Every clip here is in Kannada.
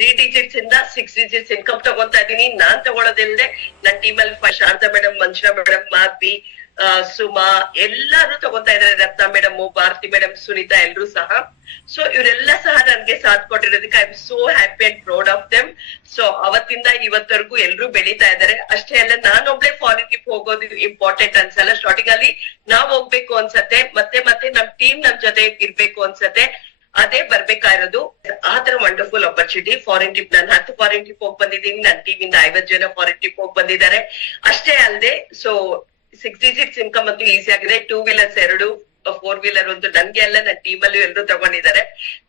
3 digits ಇಂದ 6 digits ಇನ್ಕಮ್ ತಗೊಂತಾ ಇದೀನಿ. ನಾನ್ ತಗೊಳೋದಿಲ್ದೆ ನನ್ನ ಟೀಮಲ್ಲಿ ಶಾರದಾ ಮೇಡಮ್, ಮಂಜುಳಾ ಮೇಡಮ್, ಮಾಧವಿ, ಸುಮಾ ಎಲ್ಲಾರು ತಗೊಂತಾ ಇದಾರೆ. ರತ್ನ ಮೇಡಮ್, ಭಾರತಿ ಮೇಡಮ್, ಸುನೀತಾ ಎಲ್ರು ಸಹ. ಸೊ ಇವರೆಲ್ಲ ಸಹ ನನ್ಗೆ ಸಾಥ್ ಕೊಟ್ಟಿರೋದಕ್ಕೆ I am so happy and proud of them. So ಅವತ್ತಿಂದ ಇವತ್ತವರೆಗೂ ಎಲ್ರು ಬೆಳೀತಾ ಇದಾರೆ. ಅಷ್ಟೇ ಅಲ್ಲ, ನಾನೊಬ್ಳೆ ಫಾರಿನ್ ಟ್ರಿಪ್ ಹೋಗೋದು ಇಂಪಾರ್ಟೆಂಟ್ ಅನ್ಸಲ್ಲ. ಸ್ಟಾರ್ಟಿಂಗ್ ಅಲ್ಲಿ ನಾವ್ ಹೋಗ್ಬೇಕು ಅನ್ಸತ್ತೆ, ಮತ್ತೆ ನಮ್ ಟೀಮ್ ನಮ್ ಜೊತೆ ಇರ್ಬೇಕು ಅನ್ಸತ್ತೆ. ಅದೇ ಬರ್ಬೇಕಾಗಿರೋದು. ಆ ತರ ವಂಡರ್ಫುಲ್ ಆಪರ್ಚುನಿಟಿ. ಫಾರಿನ್ ಟ್ರಿಪ್, ನಾನು 10 ಫಾರಿನ್ ಟ್ರಿಪ್ ಹೋಗಿ ಬಂದಿದ್ದೀನಿ. ನನ್ನ ಟೀಮ್ ಇಂದ 50 ಜನ ಫಾರಿನ್ ಟ್ರಿಪ್ ಹೋಗಿ ಬಂದಿದ್ದಾರೆ. ಅಷ್ಟೇ ಅಲ್ಲದೆ ಸೊ 6 digits ಇನ್ಕಮ್ ಅಂತೂ ಈಸಿ ಆಗಿದೆ. 2 wheelers 2, 4 wheeler ಒಂದು ನನ್ಗೆ ಅಲ್ಲ, ನನ್ನ ಟೀಮ್ ಅಲ್ಲೂ ಎಲ್ರು ತಗೊಂಡಿದ್ದಾರೆ.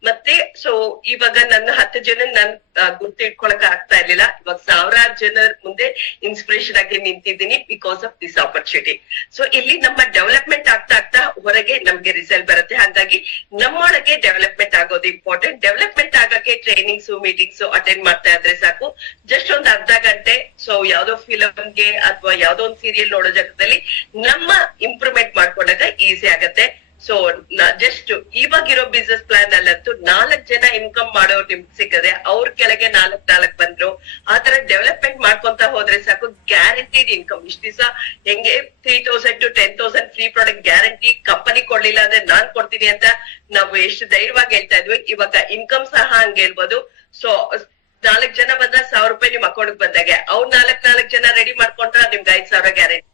ಮತ್ತೆ ಸೊ ಇವಾಗ ನನ್ನ 10 ಜನ ನನ್ ಗುರ್ತಿಟ್ಕೊಳಕ್ ಆಗ್ತಾ ಇರ್ಲಿಲ್ಲ. ಇವಾಗ ಸಾವಿರಾರು ಜನರ ಮುಂದೆ ಇನ್ಸ್ಪಿರೇಷನ್ ಆಗಿ ನಿಂತಿದ್ದೀನಿ because of this opportunity. So ಇಲ್ಲಿ ನಮ್ಮ ಡೆವಲಪ್ಮೆಂಟ್ ಆಗ್ತಾ ಆಗ್ತಾ ಹೊರಗೆ ನಮ್ಗೆ ರಿಸಲ್ಟ್ ಬರುತ್ತೆ. ಹಾಗಾಗಿ ನಮ್ಮೊಳಗೆ ಡೆವಲಪ್ಮೆಂಟ್ ಆಗೋದು ಇಂಪಾರ್ಟೆಂಟ್. ಡೆವಲಪ್ಮೆಂಟ್ ಆಗಕ್ಕೆ ಟ್ರೈನಿಂಗ್ಸ್, ಮೀಟಿಂಗ್ಸ್ ಅಟೆಂಡ್ ಮಾಡ್ತಾ ಇದ್ರೆ ಸಾಕು. ಜಸ್ಟ್ ಒಂದ್ ಅರ್ಧ ಗಂಟೆ ಸೊ ಯಾವ್ದೋ ಫಿಲಮ್ಗೆ ಅಥವಾ ಯಾವ್ದೋ ಒಂದ್ ಸೀರಿಯಲ್ ನೋಡೋ ಜಾಗದಲ್ಲಿ ನಮ್ಮ ಇಂಪ್ರೂವ್ಮೆಂಟ್ ಮಾಡ್ಕೊಂಡಾಗ ಈಸಿ ಆಗತ್ತೆ. ಸೊ ಜಸ್ಟ್ ಇವಾಗಿರೋ ಬಿಸ್ನೆಸ್ ಪ್ಲಾನ್ ಅಲ್ಲಂತೂ 4 ಜನ ಇನ್ಕಮ್ ಮಾಡೋರು ನಿಮ್ಗೆ ಸಿಕ್ಕದೆ, ಅವ್ರ ಕೆಳಗೆ 4 ಬಂದ್ರು. ಆತರ ಡೆವಲಪ್ಮೆಂಟ್ ಮಾಡ್ಕೊಂತ ಹೋದ್ರೆ ಸಾಕು, ಗ್ಯಾರಂಟಿಡ್ ಇನ್ಕಮ್. ಇಷ್ಟ ದಿವಸ ಹೆಂಗೆ 3,000 to 10,000 free product guarantee company ಕೊಡ್ಲಿಲ್ಲ ಅಂದ್ರೆ ನಾನ್ ಕೊಡ್ತೀನಿ ಅಂತ ನಾವು ಎಷ್ಟು ಧೈರ್ಯವಾಗಿ ಹೇಳ್ತಾ ಇದ್ವಿ, ಇವಾಗ ಇನ್ಕಮ್ ಸಹ ಹಂಗೆ ಹೇಳ್ಬೋದು. ಸೊ 4 ಜನ ಬಂದ 1,000 ರೂಪಾಯಿ ನಿಮ್ ಅಕೌಂಟ್ ಬಂದಾಗೆ, ಅವ್ರು 4 ಜನ ರೆಡಿ ಮಾಡ್ಕೊಂಡ್ರೆ ನಿಮ್ಗೆ 5,000 ಗ್ಯಾರಂಟಿ.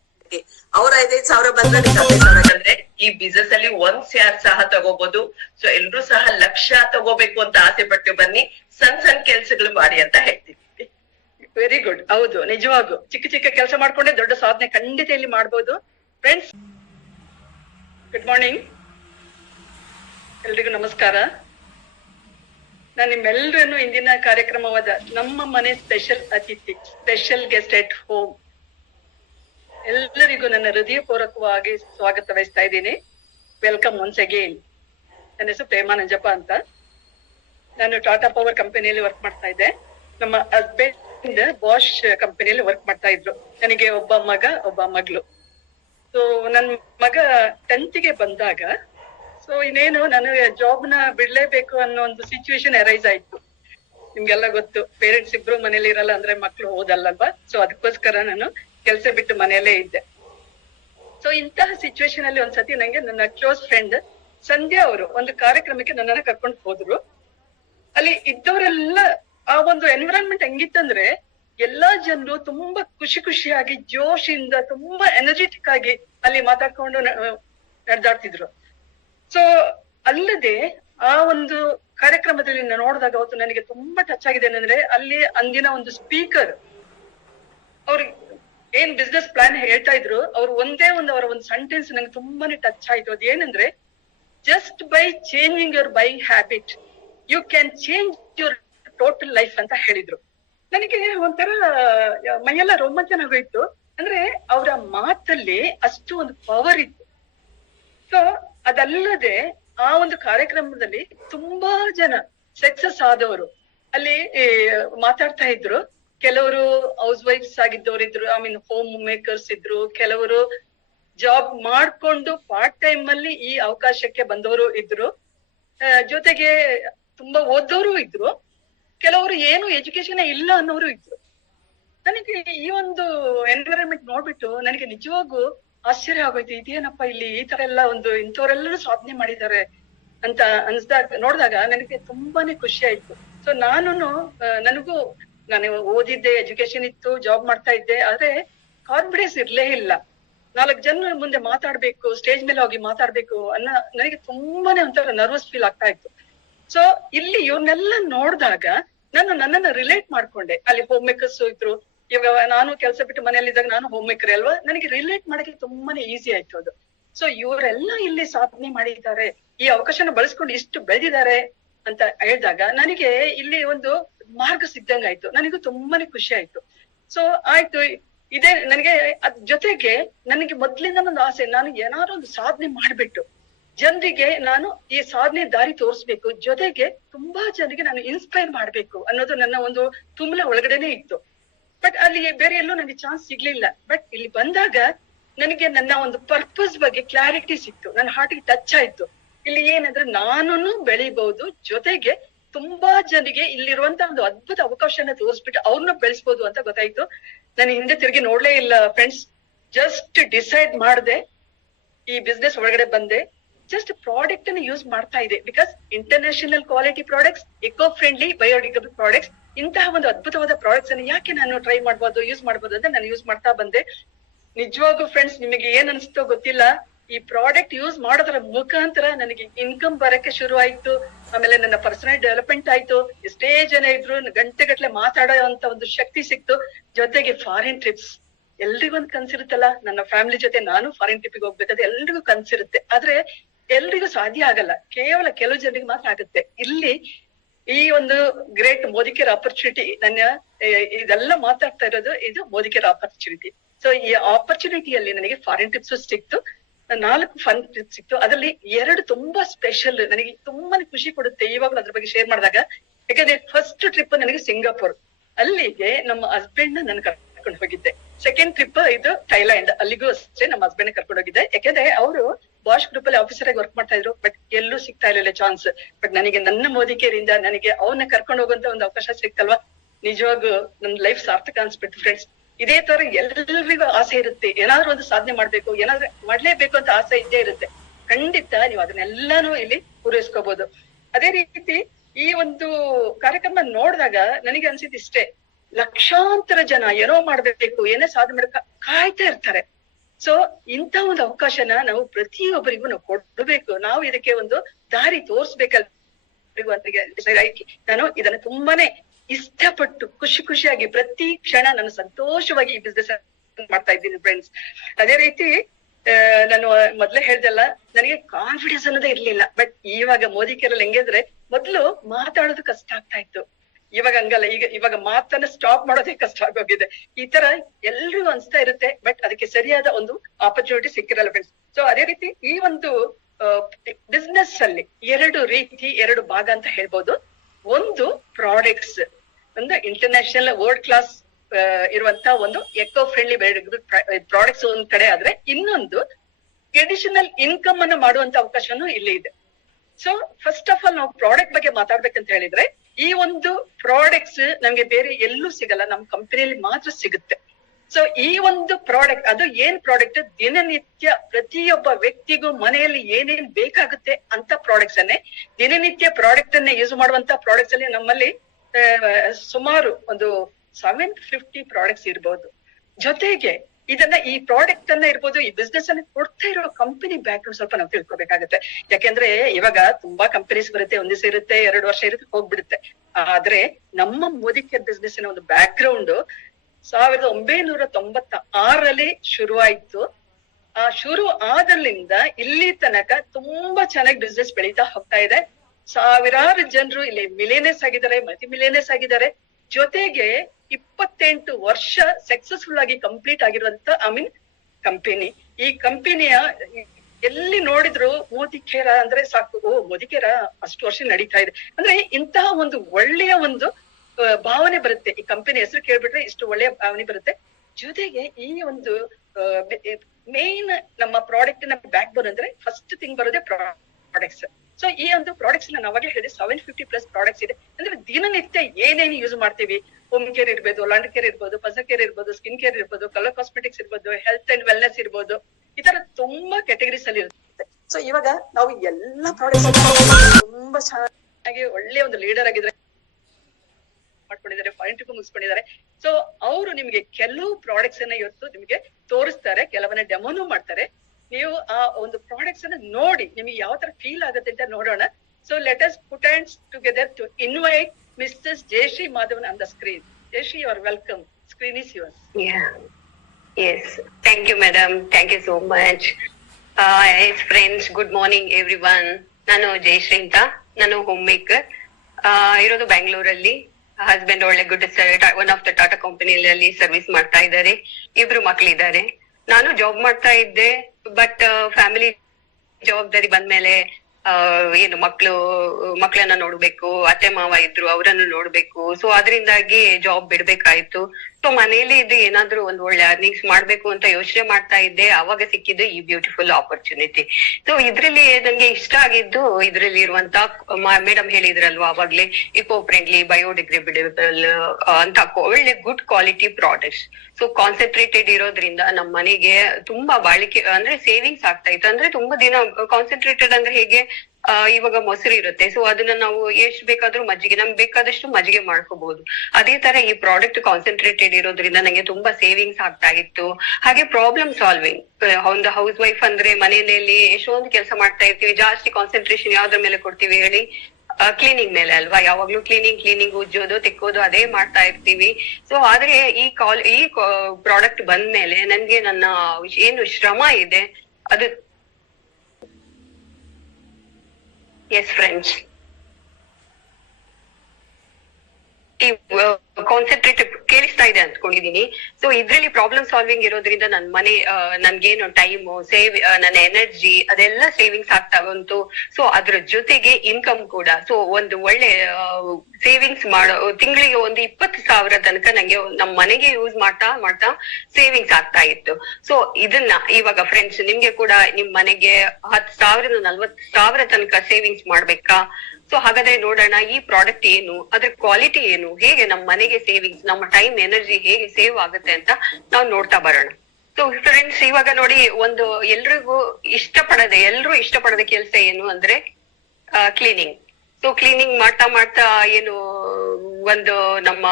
ಅವ್ರ 5,000 ಬಂದ್ರೆ 15,000 ಅಂದ್ರೆ ಈ ಬಿಸ್ನೆಸ್ ಅಲ್ಲಿ 1 crore ಸಹ ತಗೋಬಹುದು. ಸೊ ಎಲ್ರು ಸಹ ಲಕ್ಷ ತಗೋಬೇಕು ಅಂತ ಆಸೆ ಪಟ್ಟು ಬನ್ನಿ, ಸಣ್ಣ ಕೆಲ್ಸಗಳು ಮಾಡಿ ಅಂತ ಹೇಳ್ತೀನಿ. Very good. ಹೌದು, ನಿಜವಾಗೂ ಚಿಕ್ಕ ಚಿಕ್ಕ ಕೆಲಸ ಮಾಡ್ಕೊಂಡೆ ದೊಡ್ಡ ಸಾಧನೆ ಖಂಡಿತ ಇಲ್ಲಿ ಮಾಡ್ಬೋದು. ಫ್ರೆಂಡ್ಸ್, ಗುಡ್ ಮಾರ್ನಿಂಗ್, ಎಲ್ರಿಗೂ ನಮಸ್ಕಾರ. ನಾನು ನಿಮ್ಮೆಲ್ಲರನ್ನು ಇಂದಿನ ಕಾರ್ಯಕ್ರಮವಾದ ನಮ್ಮ ಮನೆ ಸ್ಪೆಷಲ್ ಅತಿಥಿ, ಸ್ಪೆಷಲ್ ಗೆಸ್ಟ್ ಎಟ್ ಹೋಮ್, ಎಲ್ಲರಿಗೂ ನನ್ನ ಹೃದಯಪೂರ್ವಕವಾಗಿ ಸ್ವಾಗತ ವಹಿಸ್ತಾ ಇದ್ದೀನಿ. Welcome once again. ನನ್ನ ಹೆಸರು ಪ್ರೇಮಾ ನಂಜಪ್ಪ ಅಂತ. ನಾನು ಟಾಟಾ ಪವರ್ ಕಂಪನಿಯಲ್ಲಿ ವರ್ಕ್ ಮಾಡ್ತಾ ಇದ್ದೆ. ನಮ್ಮ ಹಸ್ಬೆಂಡ್ ಬಾಷ್ ಕಂಪನಿಯಲ್ಲಿ ವರ್ಕ್ ಮಾಡ್ತಾ ಇದ್ರು. ನನಗೆ ಒಬ್ಬ ಮಗ, ಒಬ್ಬ ಮಗಳು. ಸೊ ನನ್ ಮಗ 10th ಗೆ ಬಂದಾಗ ಸೊ ಇನ್ನೇನು ನಾನು ಜಾಬ್ನ ಬಿಡ್ಲೇಬೇಕು ಅನ್ನೋ ಒಂದು ಸಿಚುವೇಶನ್ ಅರೈಸ್ ಆಯ್ತು. ನಿಮ್ಗೆಲ್ಲ ಗೊತ್ತು, ಪೇರೆಂಟ್ಸ್ ಇಬ್ರು ಮನೇಲಿ ಇರಲ್ಲ ಅಂದ್ರೆ ಮಕ್ಳು ಓದಲ್ಲಲ್ವಾ. ಸೊ ಅದಕ್ಕೋಸ್ಕರ ನಾನು ಕೆಲಸ ಬಿಟ್ಟು ಮನೆಯಲ್ಲೇ ಇದ್ದೆ. ಸೊ ಇಂತಹ ಸಿಚುವೇಶನ್ ಅಲ್ಲಿ ಒಂದ್ಸತಿ ನಂಗೆ ನನ್ನ ಕ್ಲೋಸ್ ಫ್ರೆಂಡ್ ಸಂಧ್ಯಾ ಅವರು ಒಂದು ಕಾರ್ಯಕ್ರಮಕ್ಕೆ ನನ್ನನ್ನ ಕರ್ಕೊಂಡು ಹೋದ್ರು. ಅಲ್ಲಿ ಇದ್ದವರೆಲ್ಲ ಆ ಒಂದು ಎನ್ವಿರಾನ್ಮೆಂಟ್ ಹೆಂಗಿತ್ತಂದ್ರೆ ಎಲ್ಲಾ ಜನರು ತುಂಬಾ ಖುಷಿಯಾಗಿ ಜೋಶಿಂದ ತುಂಬಾ ಎನರ್ಜೆಟಿಕ್ ಆಗಿ ಅಲ್ಲಿ ಮಾತಾಡ್ಕೊಂಡು ನಡೆದಾಡ್ತಿದ್ರು. ಸೊ ಅಲ್ಲದೆ ಆ ಒಂದು ಕಾರ್ಯಕ್ರಮದಲ್ಲಿ ನೋಡಿದಾಗ ಅವತ್ತು ನನಗೆ ತುಂಬಾ ಟಚ್ ಆಗಿದೆ ಏನಂದ್ರೆ, ಅಲ್ಲಿ ಅಂದಿನ ಒಂದು ಸ್ಪೀಕರ್ ಅವ್ರಿಗೆ ಏನ್ ಬಿಸ್ನೆಸ್ ಪ್ಲಾನ್ ಹೇಳ್ತಾ ಇದ್ರು, ಅವ್ರು ಒಂದೇ ಅವರ ಒಂದು ಸೆಂಟೆನ್ಸ್ ನಂಗೆ ತುಂಬಾನೇ ಟಚ್ ಆಯ್ತು. ಅದ್ ಏನಂದ್ರೆ, just by changing your buying habit you can change your total life ಅಂತ ಹೇಳಿದ್ರು. ನನಗೆ ಒಂಥರ ಮೈಯೆಲ್ಲ ರೋಮಾಂಚನ ಆಗೋಯ್ತು. ಅಂದ್ರೆ ಅವರ ಮಾತಲ್ಲಿ ಅಷ್ಟು ಒಂದು ಪವರ್ ಇತ್ತು. ಸೊ ಅದಲ್ಲದೆ ಆ ಒಂದು ಕಾರ್ಯಕ್ರಮದಲ್ಲಿ ತುಂಬಾ ಜನ ಸಕ್ಸಸ್ ಆದವರು ಅಲ್ಲಿ ಮಾತಾಡ್ತಾ ಇದ್ರು. ಕೆಲವರು ಹೌಸ್ ವೈಫ್ಸ್ ಆಗಿದ್ದವ್ರು ಇದ್ರು, ಹೋಮ್ ಮೇಕರ್ಸ್ ಇದ್ರು, ಕೆಲವರು ಜಾಬ್ ಮಾಡ್ಕೊಂಡು ಪಾರ್ಟ್ ಟೈಮ್ ಅಲ್ಲಿ ಈ ಅವಕಾಶಕ್ಕೆ ಬಂದವರು ಇದ್ರು, ಜೊತೆಗೆ ತುಂಬಾ ಓದೋರು ಇದ್ರು, ಕೆಲವರು ಏನು ಎಜುಕೇಶನ್ ಇಲ್ಲ ಅನ್ನೋರು ಇದ್ರು. ನನಗೆ ಈ ಒಂದು ಎನ್ವಿರಾನ್ಮೆಂಟ್ ನೋಡ್ಬಿಟ್ಟು ನನಗೆ ನಿಜವಾಗೂ ಆಶ್ಚರ್ಯ ಆಗೋಯ್ತು. ಇದೇನಪ್ಪ ಇಲ್ಲಿ ಈ ತರ ಎಲ್ಲ ಇಂಥವರೆಲ್ಲರೂ ಸಾಧನೆ ಮಾಡಿದ್ದಾರೆ ಅಂತ ನೋಡಿದಾಗ ನನಗೆ ತುಂಬಾನೇ ಖುಷಿ ಆಯ್ತು. ಸೊ ನನಗೂ ನಾನು ಓದಿದ್ದೆ, ಎಜುಕೇಶನ್ ಇತ್ತು, ಜಾಬ್ ಮಾಡ್ತಾ ಇದ್ದೆ, ಆದ್ರೆ ಕಾನ್ಫಿಡೆನ್ಸ್ ಇರ್ಲೇ ಇಲ್ಲ. 4 ಜನ ಮುಂದೆ ಮಾತಾಡ್ಬೇಕು, ಸ್ಟೇಜ್ ಮೇಲೆ ಹೋಗಿ ಮಾತಾಡ್ಬೇಕು ನನಗೆ ತುಂಬಾನೇ ಒಂಥರ ನರ್ವಸ್ ಫೀಲ್ ಆಗ್ತಾ ಇತ್ತು. ಸೊ ಇಲ್ಲಿ ಇವ್ರನ್ನೆಲ್ಲ ನೋಡಿದಾಗ ನನ್ನನ್ನ ರಿಲೇಟ್ ಮಾಡ್ಕೊಂಡೆ. ಅಲ್ಲಿ ಹೋಮ್ ಮೇಕರ್ಸ್ ಇದ್ರು, ಇವಾಗ ನಾನು ಕೆಲಸ ಬಿಟ್ಟು ಮನೆಯಲ್ಲಿದ್ದಾಗ ನಾನು ಹೋಮ್ ಮೇಕರ್ ಅಲ್ವಾ, ನನಗೆ ರಿಲೇಟ್ ಮಾಡಕ್ಕೆ ತುಂಬಾನೇ ಈಸಿ ಆಯ್ತು ಅದು. ಸೊ ಇವರೆಲ್ಲ ಇಲ್ಲಿ ಸಾಧನೆ ಮಾಡಿದ್ದಾರೆ, ಈ ಅವಕಾಶನ ಬಳಸ್ಕೊಂಡು ಇಷ್ಟು ಬೆಳೆದಿದ್ದಾರೆ ಅಂತ ಹೇಳಿದಾಗ ನನಗೆ ಇಲ್ಲಿ ಒಂದು ಮಾರ್ಗ ಸಿದ್ದಂಗಾಯ್ತು. ನನಗೂ ತುಂಬಾನೇ ಖುಷಿ ಆಯ್ತು. ಸೊ ಆಯ್ತು, ಇದೇ ನನಗೆ ಅದ್ ಜೊತೆಗೆ ನನಗೆ ಮೊದ್ಲಿಂದ ಒಂದು ಆಸೆ, ನಾನು ಏನಾದ್ರು ಒಂದು ಸಾಧನೆ ಮಾಡ್ಬಿಟ್ಟು ಜನರಿಗೆ ನಾನು ಈ ಸಾಧನೆ ದಾರಿ ತೋರಿಸ್ಬೇಕು, ಜೊತೆಗೆ ತುಂಬಾ ಜನರಿಗೆ ನಾನು ಇನ್ಸ್ಪೈರ್ ಮಾಡ್ಬೇಕು ಅನ್ನೋದು ನನ್ನ ಒಂದು ತುಂಬಲ ಒಳಗಡೆನೆ ಇತ್ತು. ಬಟ್ ಅಲ್ಲಿ ಬೇರೆ ಎಲ್ಲೂ ನನಗೆ ಚಾನ್ಸ್ ಸಿಗ್ಲಿಲ್ಲ. ಬಟ್ ಇಲ್ಲಿ ಬಂದಾಗ ನನಗೆ ನನ್ನ ಒಂದು ಪರ್ಪಸ್ ಬಗ್ಗೆ ಕ್ಲಾರಿಟಿ ಸಿಕ್ತು, ನನ್ನ ಹಾರ್ಟ್ಗೆ ಟಚ್ ಆಯ್ತು. ಇಲ್ಲಿ ಏನಂದ್ರೆ ನಾನು ಬೆಳಿಬಹುದು, ಜೊತೆಗೆ ತುಂಬಾ ಜನರಿಗೆ ಇಲ್ಲಿರುವಂತ ಒಂದು ಅದ್ಭುತ ಅವಕಾಶನ ತೋರಿಸ್ಬಿಟ್ಟು ಅವ್ರನ್ನ ಬೆಳೆಸ್ಬೋದು ಅಂತ ಗೊತ್ತಾಯ್ತು. ನಾನು ಹಿಂದೆ ತಿರುಗಿ ನೋಡ್ಲೇ ಇಲ್ಲ ಫ್ರೆಂಡ್ಸ್. ಜಸ್ಟ್ ಡಿಸೈಡ್ ಮಾಡ್ದೆ, ಈ ಬಿಸ್ನೆಸ್ ಒಳಗಡೆ ಬಂದೆ. ಜಸ್ಟ್ ಪ್ರಾಡಕ್ಟ್ ಅನ್ನು ಯೂಸ್ ಮಾಡ್ತಾ ಇದೆ. Because international quality products, eco friendly, biodegradable products, ಇಂತಹ ಒಂದು ಅದ್ಭುತವಾದ ಪ್ರಾಡಕ್ಟ್ಸ್ ಅನ್ನು ಯಾಕೆ ನಾನು ಟ್ರೈ ಮಾಡ್ಬೋದು, ಯೂಸ್ ಮಾಡ್ಬೋದು ಅಂತ ನಾನು ಯೂಸ್ ಮಾಡ್ತಾ ಬಂದೆ. ನಿಜವಾಗೂ ಫ್ರೆಂಡ್ಸ್, ನಿಮಗೆ ಏನ್ ಅನ್ಸ್ತೋ ಗೊತ್ತಿಲ್ಲ, ಈ ಪ್ರಾಡಕ್ಟ್ ಯೂಸ್ ಮಾಡೋದ್ರ ಮುಖಾಂತರ ನನಗೆ ಇನ್ಕಮ್ ಬರಕ್ಕೆ ಶುರು ಆಯ್ತು. ಆಮೇಲೆ ನನ್ನ ಪರ್ಸನಲ್ ಡೆವಲಪ್ಮೆಂಟ್ ಆಯ್ತು. ಎಷ್ಟೇ ಜನ ಇದ್ರು ಗಂಟೆಗಟ್ಲೆ ಮಾತಾಡೋ ಅಂತ ಒಂದು ಶಕ್ತಿ ಸಿಕ್ತು. ಜೊತೆಗೆ ಫಾರಿನ್ ಟ್ರಿಪ್ಸ್, ಎಲ್ರಿಗೊಂದು ಕನ್ಸಿರುತ್ತಲ್ಲ, ನನ್ನ ಫ್ಯಾಮಿಲಿ ಜೊತೆ ನಾನು ಫಾರಿನ್ ಟ್ರಿಪ್ಗೆ ಹೋಗ್ಬೇಕಾದ್ರೆ ಎಲ್ರಿಗೂ ಕನ್ಸಿರುತ್ತೆ. ಆದ್ರೆ ಎಲ್ರಿಗೂ ಸಾಧ್ಯ ಆಗಲ್ಲ, ಕೇವಲ ಕೆಲವು ಜನರಿಗೆ ಮಾತ್ರ ಆಗುತ್ತೆ. ಇಲ್ಲಿ ಈ ಒಂದು ಗ್ರೇಟ್ ಮೋದಿಕೇರ್ ಆಪರ್ಚುನಿಟಿ, ಇದೆಲ್ಲ ಮಾತಾಡ್ತಾ ಇರೋದು ಇದು ಮೋದಿಕೇರ್ ಆಪರ್ಚುನಿಟಿ. ಸೊ ಈ ಆಪರ್ಚುನಿಟಿಯಲ್ಲಿ ನನಗೆ ಫಾರಿನ್ ಟ್ರಿಪ್ಸ್ ಸಿಕ್ತು, 4 ಫನ್ ಟ್ರಿಪ್ ಸಿಕ್ತು. ಅದರಲ್ಲಿ 2 ತುಂಬಾ ಸ್ಪೆಷಲ್, ನನಗೆ ತುಂಬಾನೇ ಖುಷಿ ಕೊಡುತ್ತೆ ಇವಾಗಲೂ ಅದ್ರ ಬಗ್ಗೆ ಶೇರ್ ಮಾಡಿದಾಗ. ಯಾಕಂದ್ರೆ ಫಸ್ಟ್ ಟ್ರಿಪ್ ನನಗೆ ಸಿಂಗಾಪುರ್, ಅಲ್ಲಿಗೆ ನಮ್ಮ ಹಸ್ಬೆಂಡ್ ನಾನು ಕರ್ಕೊಂಡು ಹೋಗಿದ್ದೆ. ಸೆಕೆಂಡ್ ಟ್ರಿಪ್ ಇದು ಥೈಲ್ಯಾಂಡ್, ಅಲ್ಲಿಗೂ ಅಷ್ಟೇ ನಮ್ಮ ಹಸ್ಬೆಂಡ್ ಕರ್ಕೊಂಡು ಹೋಗಿದ್ದೆ. ಯಾಕಂದ್ರೆ ಅವರು ಬಾಷ್ ಗ್ರೂಪ್ ಅಲ್ಲಿ ಆಫೀಸರ್ ಆಗಿ ವರ್ಕ್ ಮಾಡ್ತಾ ಇದ್ರು, ಬಟ್ ಎಲ್ಲೂ ಸಿಗ್ತಾ ಇರಲಿಲ್ಲ ಚಾನ್ಸ್. ಬಟ್ ನನಗೆ ನನ್ನ ಮೋದಿಕೇರಿಂದ ನನಗೆ ಅವನ್ನ ಕರ್ಕೊಂಡು ಹೋಗುವಂತ ಒಂದು ಅವಕಾಶ ಸಿಕ್ತಲ್ವಾ, ನಿಜವಾಗೂ ನನ್ ಲೈಫ್ ಸಾರ್ಥಕ ಅನ್ಸ್ಬಿಟ್ಟು ಫ್ರೆಂಡ್ಸ್. ಇದೇ ತರ ಎಲ್ಲರಿಗೂ ಆಸೆ ಇರುತ್ತೆ, ಏನಾದ್ರು ಒಂದು ಸಾಧನೆ ಮಾಡ್ಬೇಕು, ಏನಾದ್ರು ಮಾಡ್ಲೇಬೇಕು ಅಂತ ಆಸೆ ಇದ್ದೇ ಇರುತ್ತೆ. ಖಂಡಿತ ನೀವು ಅದನ್ನೆಲ್ಲಾನು ಇಲ್ಲಿ ಪೂರೈಸ್ಕೋಬಹುದು. ಅದೇ ರೀತಿ ಈ ಒಂದು ಕಾರ್ಯಕ್ರಮ ನೋಡಿದಾಗ ನನಗೆ ಅನ್ಸಿದ್ ಇಷ್ಟೇ, ಲಕ್ಷಾಂತರ ಜನ ಏನೋ ಮಾಡ್ಬೇಕು, ಏನೇ ಸಾಧನೆ ಮಾಡಕ ಕಾಯ್ತಾ ಇರ್ತಾರೆ. ಸೊ ಇಂಥ ಒಂದು ಅವಕಾಶನ ನಾವು ಪ್ರತಿಯೊಬ್ಬರಿಗೂ ನಾವು ಕೊಡ್ಬೇಕು. ನಾವು ಇದಕ್ಕೆ ಒಂದು ದಾರಿ ತೋರ್ಸ್ಬೇಕಲ್ಲ. ನಾನು ಇದನ್ನ ತುಂಬಾನೇ ಇಷ್ಟಪಟ್ಟು ಖುಷಿಯಾಗಿ ಪ್ರತಿ ಕ್ಷಣ ನಾನು ಸಂತೋಷವಾಗಿ ಈ ಬಿಸ್ನೆಸ್ ಮಾಡ್ತಾ ಇದ್ದೀನಿ ಫ್ರೆಂಡ್ಸ್. ಅದೇ ರೀತಿ ನಾನು ಮೊದ್ಲೇ ಹೇಳ್ದಲ್ಲ, ನನಗೆ ಕಾನ್ಫಿಡೆನ್ಸ್ ಅನ್ನೋದೇ ಇರ್ಲಿಲ್ಲ. ಬಟ್ ಇವಾಗ ಮೋದಿಕೇರಲ್ಲಿ ಹೆಂಗಿದ್ರೆ, ಮೊದ್ಲು ಮಾತಾಡೋದು ಕಷ್ಟ ಆಗ್ತಾ ಇತ್ತು, ಇವಾಗ ಹಂಗಲ್ಲ. ಇವಾಗ ಮಾತನ್ನ ಸ್ಟಾಪ್ ಮಾಡೋದೇ ಕಷ್ಟ ಆಗೋಗಿದೆ. ಈ ತರ ಎಲ್ರಿಗೂ ಅನ್ಸ್ತಾ ಇರುತ್ತೆ, ಬಟ್ ಅದಕ್ಕೆ ಸರಿಯಾದ ಒಂದು ಆಪರ್ಚುನಿಟಿ ಸಿಕ್ಕಿರಲ್ಲ ಫ್ರೆಂಡ್ಸ್. ಸೊ ಅದೇ ರೀತಿ ಈ ಒಂದು ಬಿಸ್ನೆಸ್ ಅಲ್ಲಿ 2 ರೀತಿ 2 ಭಾಗ ಅಂತ ಹೇಳ್ಬೋದು. ಒಂದು ಪ್ರಾಡಕ್ಟ್ಸ್, ಒಂದು ಇಂಟರ್ನ್ಯಾಷನಲ್ ವರ್ಲ್ಡ್ ಕ್ಲಾಸ್ ಇರುವಂತ ಒಂದು ಎಕೋ ಫ್ರೆಂಡ್ಲಿ ಪ್ರಾಡಕ್ಟ್ಸ್ ಒಂದ್ ಕಡೆ ಆದ್ರೆ, ಇನ್ನೊಂದು ಟ್ರೆಡಿಷನಲ್ ಇನ್ಕಮ್ ಅನ್ನ ಮಾಡುವಂತ ಅವಕಾಶನೂ ಇಲ್ಲಿ ಇದೆ. ಸೊ ಫಸ್ಟ್ ಆಫ್ ಆಲ್ ನಾವು ಪ್ರಾಡಕ್ಟ್ ಬಗ್ಗೆ ಮಾತಾಡ್ಬೇಕಂತ ಹೇಳಿದ್ರೆ, ಈ ಒಂದು ಪ್ರಾಡಕ್ಟ್ಸ್ ನಮ್ಗೆ ಬೇರೆ ಎಲ್ಲೂ ಸಿಗಲ್ಲ, ನಮ್ ಕಂಪನಿಯಲ್ಲಿ ಮಾತ್ರ ಸಿಗುತ್ತೆ. ಸೊ ಈ ಒಂದು ಪ್ರಾಡಕ್ಟ್, ಅದು ಏನ್ ಪ್ರಾಡಕ್ಟ್, ದಿನನಿತ್ಯ ಪ್ರತಿಯೊಬ್ಬ ವ್ಯಕ್ತಿಗೂ ಮನೆಯಲ್ಲಿ ಏನೇನ್ ಬೇಕಾಗುತ್ತೆ ಅಂತ ಪ್ರಾಡಕ್ಟ್ಸ್ ಅನ್ನೇ, ದಿನನಿತ್ಯ ಪ್ರಾಡಕ್ಟ್ ಅನ್ನೇ ಯೂಸ್ ಮಾಡುವಂತ ಪ್ರಾಡಕ್ಟ್ಸ್ ಅಲ್ಲಿ ನಮ್ಮಲ್ಲಿ ಸುಮಾರು ಒಂದು 750 ಪ್ರಾಡಕ್ಟ್ಸ್ ಇರ್ಬೋದು. ಜೊತೆಗೆ ಈ ಪ್ರಾಡಕ್ಟ್ ಅನ್ನ ಇರ್ಬೋದು, ಈ ಬಿಸ್ನೆಸ್ ಅನ್ನ ಕೊಡ್ತಾ ಇರೋ ಕಂಪನಿ ಬ್ಯಾಕ್ ಗ್ರೌಂಡ್ ಸ್ವಲ್ಪ ನಾವು ತಿಳ್ಕೊಬೇಕಾಗುತ್ತೆ. ಯಾಕೆಂದ್ರೆ ಇವಾಗ ತುಂಬಾ ಕಂಪನೀಸ್ ಬರುತ್ತೆ, 1 ದಿವಸ ಇರುತ್ತೆ, 2 ವರ್ಷ ಇರುತ್ತೆ, ಹೋಗ್ಬಿಡುತ್ತೆ. ಆದ್ರೆ ನಮ್ಮ ಮೋದಿಕೇರ್ ಬಿಸ್ನೆಸ್ ನ ಒಂದು ಬ್ಯಾಕ್ ಗ್ರೌಂಡ್ 1996ರಲ್ಲಿ ಶುರುವಾಯ್ತು. ಆ ಶುರು ಆದಲ್ಲಿಂದ ಇಲ್ಲಿ ತನಕ ತುಂಬಾ ಚೆನ್ನಾಗಿ ಬಿಸ್ನೆಸ್ ಬೆಳೀತಾ ಹೋಗ್ತಾ ಇದೆ. ಸಾವಿರಾರು ಜನರು ಇಲ್ಲಿ ಮಿಲಿಯನೇರ್ಸ್ ಆಗಿದ್ದಾರೆ, ಮಲ್ಟಿ ಮಿಲಿಯನೇರ್ಸ್ ಆಗಿದ್ದಾರೆ. ಜೊತೆಗೆ 28 ವರ್ಷ ಸಕ್ಸಸ್ಫುಲ್ ಆಗಿ ಕಂಪ್ಲೀಟ್ ಆಗಿರುವಂತ ಕಂಪನಿ. ಈ ಕಂಪನಿಯ ಎಲ್ಲಿ ನೋಡಿದ್ರು ಮೋದಿಕೇರ ಅಂದ್ರೆ ಸಾಕು, ಮೋದಿಕೇರ ಅಷ್ಟು ವರ್ಷ ನಡೀತಾ ಇದೆ ಅಂದ್ರೆ ಇಂತಹ ಒಂದು ಒಳ್ಳೆಯ ಒಂದು ಭಾವನೆ ಬರುತ್ತೆ. ಈ ಕಂಪನಿ ಹೆಸರು ಕೇಳ್ಬಿಟ್ರೆ ಇಷ್ಟು ಒಳ್ಳೆಯ ಭಾವನೆ ಬರುತ್ತೆ. ಜೊತೆಗೆ ಈ ಒಂದು ಮೇನ್ ನಮ್ಮ ಪ್ರಾಡಕ್ಟ್ ನ ಬ್ಯಾಕ್ ಬೋನ್ ಅಂದ್ರೆ ಫಸ್ಟ್ ಥಿಂಗ್ ಬರೋದೇ ಪ್ರಾಡಕ್ಟ್ಸ್. ಸೊ ಈ ಒಂದು ಪ್ರಾಡಕ್ಟ್ಸ್ ನಾವಾಗಲೇ ಹೇಳಿದ್ರೆ 750+ ಪ್ರಾಡಕ್ಟ್ಸ್ ಇದೆ. ಅಂದ್ರೆ ದಿನನಿತ್ಯ ಏನೇನು ಯೂಸ್ ಮಾಡ್ತೀವಿ, ಹೋಮ್ ಕೇರ್ ಇರ್ಬೋದು, ಲಾಂಡ್ರಿ ಕೇರ್ ಇರ್ಬೋದು, ಪರ್ಸನಲ್ ಕೇರ್ ಇರ್ಬೋದು, ಸ್ಕಿನ್ ಕೇರ್ ಇರ್ಬೋದು, ಕಲರ್ ಕಾಸ್ಮೆಟಿಕ್ಸ್ ಇರ್ಬೋದು, ಹೆಲ್ತ್ ಅಂಡ್ ವೆಲ್ನೆಸ್ ಇರ್ಬೋದು, ಈ ತರ ತುಂಬಾ ಕ್ಯಾಟಗರೀಸ್ ಅಲ್ಲಿ ಇರುತ್ತೆ. ಸೊ ಇವಾಗ ನಾವು ಎಲ್ಲಾ ಪ್ರಾಡಕ್ಟ್ಸ್ ತುಂಬಾ ಚೆನ್ನಾಗಿ ಒಳ್ಳೆ ಒಂದು ಲೀಡರ್ ಆಗಿದ್ರೆ ಮಾಡ್ಕೊಂಡಿದ್ದಾರೆ, ಫಾರಿನ್ ಟ್ರಿಪ್ ಮುಗಿಸ್ಕೊಂಡಿದ್ದಾರೆ. ಸೊ ಅವರು ನಿಮ್ಗೆ ಕೆಲವು ಪ್ರಾಡಕ್ಟ್ಸ್ ಅನ್ನ ಇವತ್ತು ನಿಮ್ಗೆ ತೋರಿಸ್ತಾರೆ, ಕೆಲವನ್ನ ಡೆಮೋನು ಮಾಡ್ತಾರೆ. ನೀವು ಆ ಒಂದು ಪ್ರಾಡಕ್ಟ್ಸ್ ಅನ್ನ ನೋಡಿ ನಿಮ್ಗೆ ಯಾವ ತರ ಫೀಲ್ ಆಗುತ್ತೆ ಅಂತ ನೋಡೋಣ. So let us put hands together to invite Mrs Jayashree Madhavan on the screen. Jayashree, you are welcome. Screen is yours. Yes, thank you madam, thank you so much. Yes friends, good morning everyone. ನಾನು ಜಯಶ್ರೀ ಅಂತ, ನಾನು ಹೋಮ್ ಮೇಕರ್ ಇರೋದು ಬ್ಯಾಂಗ್ಳೂರಲ್ಲಿ. ಹಸ್ಬೆಂಡ್ ಒಳ್ಳೆ good one of the Tata ಕಂಪನಿಯಲ್ಲಿ ಸರ್ವಿಸ್ ಮಾಡ್ತಾ ಇದ್ದಾರೆ. 2 ಮಕ್ಳಿದ್ದಾರೆ. ನಾನು ಜಾಬ್ ಮಾಡ್ತಾ ಇದ್ದೆ, ಬಟ್ ಫ್ಯಾಮಿಲಿ ಜವಾಬ್ದಾರಿ ಬಂದ್ಮೇಲೆ ಏನು ಮಕ್ಳನ್ನ ನೋಡ್ಬೇಕು, ಅತ್ತೆ ಮಾವ ಇದ್ರು, ಅವರನ್ನು ನೋಡ್ಬೇಕು. ಸೊ ಅದರಿಂದಾಗಿ ಜಾಬ್ ಬಿಡ್ಬೇಕಾಯ್ತು. ಸೊ ಮನೇಲಿ ಇದು ಏನಾದ್ರೂ ಒಂದ್ ಒಳ್ಳೆ ಅರ್ನಿಂಗ್ಸ್ ಮಾಡ್ಬೇಕು ಅಂತ ಯೋಚನೆ ಮಾಡ್ತಾ ಇದ್ದೆ, ಅವಾಗ ಸಿಕ್ಕಿದ್ದು ಈ ಬ್ಯೂಟಿಫುಲ್ ಆಪರ್ಚುನಿಟಿ. ಸೊ ಇದ್ರಲ್ಲಿ ನನ್ಗೆ ಇಷ್ಟ ಆಗಿದ್ದು ಇದ್ರಲ್ಲಿ ಇರುವಂತ ಮೇಡಮ್ ಹೇಳಿದ್ರಲ್ವಾ ಅವಾಗ್ಲೇ, ಇಕೋ ಫ್ರೆಂಡ್ಲಿ, ಬಯೋಡಿಗ್ರೇಡಬಲ್ ಅಂತ ಒಳ್ಳೆ good quality products. So concentrated ಇರೋದ್ರಿಂದ ನಮ್ ಮನೆಗೆ ತುಂಬಾ ಬಾಳಿಕೆ ಅಂದ್ರೆ ಸೇವಿಂಗ್ಸ್ ಆಗ್ತಾ ಇತ್ತು. ಅಂದ್ರೆ ತುಂಬಾ ದಿನ ಕಾನ್ಸಂಟ್ರೇಟೆಡ್ ಅಂದ್ರೆ ಹೇಗೆ, ಇವಾಗ ಮೊಸರು ಇರುತ್ತೆ, ಸೊ ಅದನ್ನ ನಾವು ಎಷ್ಟ್ ಬೇಕಾದ್ರೂ ಮಜ್ಜಿಗೆ, ನಮ್ಗೆ ಬೇಕಾದಷ್ಟು ಮಜ್ಜಿಗೆ ಮಾಡ್ಕೋಬಹುದು. ಅದೇ ತರ ಈ ಪ್ರಾಡಕ್ಟ್ ಕಾನ್ಸಂಟ್ರೇಟೆಡ್ ಇರೋದ್ರಿಂದ ನಂಗೆ ತುಂಬಾ ಸೇವಿಂಗ್ಸ್ ಆಗ್ತಾ ಇತ್ತು. ಹಾಗೆ ಪ್ರಾಬ್ಲಮ್ ಸಾಲ್ವಿಂಗ್, ಒಂದು ಹೌಸ್ ವೈಫ್ ಅಂದ್ರೆ ಮನೆಯಲ್ಲಿ ಎಷ್ಟೊಂದು ಕೆಲಸ ಮಾಡ್ತಾ ಇರ್ತೀವಿ, ಜಾಸ್ತಿ ಕಾನ್ಸಂಟ್ರೇಷನ್ ಯಾವ್ದ್ರ ಮೇಲೆ ಕೊಡ್ತೀವಿ ಹೇಳಿ, ಕ್ಲೀನಿಂಗ್ ಮೇಲೆ ಅಲ್ವಾ. ಯಾವಾಗ್ಲೂ ಕ್ಲೀನಿಂಗ್ ಉಜ್ಜೋದು ತೆಕ್ಕೋದು ಅದೇ ಮಾಡ್ತಾ ಇರ್ತೀವಿ. ಸೊ ಆದ್ರೆ ಈ ಪ್ರಾಡಕ್ಟ್ ಬಂದ್ಮೇಲೆ ನನ್ಗೆ ನನ್ನ ಏನು ಶ್ರಮ ಇದೆ ಅದು, ಎಸ್ ಫ್ರೆಂಡ್ಸ್, ಈ ಕಾನ್ಸಂಟ್ರೇಟ್ ಕೇಳಿಸ್ತಾ ಇದೆ ಅಂದ್ಕೊಂಡಿದೀನಿ. ಸೊ ಇದ್ರಲ್ಲಿ ಪ್ರಾಬ್ಲಮ್ ಸಾಲ್ವಿಂಗ್ ಇರೋದ್ರಿಂದ ನನ್ ಮನೆ ನನ್ಗೇನು ಟೈಮು ನನ್ನ ಎನರ್ಜಿ ಅದೆಲ್ಲ ಸೇವಿಂಗ್ಸ್ ಆಗ್ತಾ ಬಂತು. ಸೊ ಅದ್ರ ಜೊತೆಗೆ ಇನ್ಕಮ್ ಕೂಡ, ಸೊ ಒಂದು ಒಳ್ಳೆ ಸೇವಿಂಗ್ಸ್ ಮಾಡೋ, ತಿಂಗಳಿಗೆ ಒಂದು 20,000 ತನಕ ನಂಗೆ ನಮ್ ಮನೆಗೆ ಯೂಸ್ ಮಾಡ್ತಾ ಸೇವಿಂಗ್ಸ್ ಆಗ್ತಾ ಇತ್ತು. ಸೊ ಇದನ್ನ ಇವಾಗ ಫ್ರೆಂಡ್ಸ್ ನಿಮ್ಗೆ ಕೂಡ ನಿಮ್ ಮನೆಗೆ 10,000 40,000 ತನಕ ಸೇವಿಂಗ್ಸ್ ಮಾಡ್ಬೇಕಾ? ಸೊ ಹಾಗಾದ್ರೆ ನೋಡೋಣ ಈ ಪ್ರಾಡಕ್ಟ್ ಏನು, ಅದ್ರ ಕ್ವಾಲಿಟಿ ಏನು, ಹೇಗೆ ನಮ್ಮ ಮನೆಗೆ ಸೇವಿಂಗ್ಸ್, ನಮ್ಮ ಟೈಮ್ ಎನರ್ಜಿ ಹೇಗೆ ಸೇವ್ ಆಗುತ್ತೆ ಅಂತ ನಾವು ನೋಡ್ತಾ ಬರೋಣ. ಸೊ ಫ್ರೆಂಡ್ಸ್ ಇವಾಗ ನೋಡಿ, ಒಂದು ಎಲ್ರೂ ಇಷ್ಟಪಡದ ಕೆಲಸ ಏನು ಅಂದ್ರೆ ಕ್ಲೀನಿಂಗ್. ಸೊ ಕ್ಲೀನಿಂಗ್ ಮಾಡ್ತಾ ಏನು ಒಂದು ನಮ್ಮ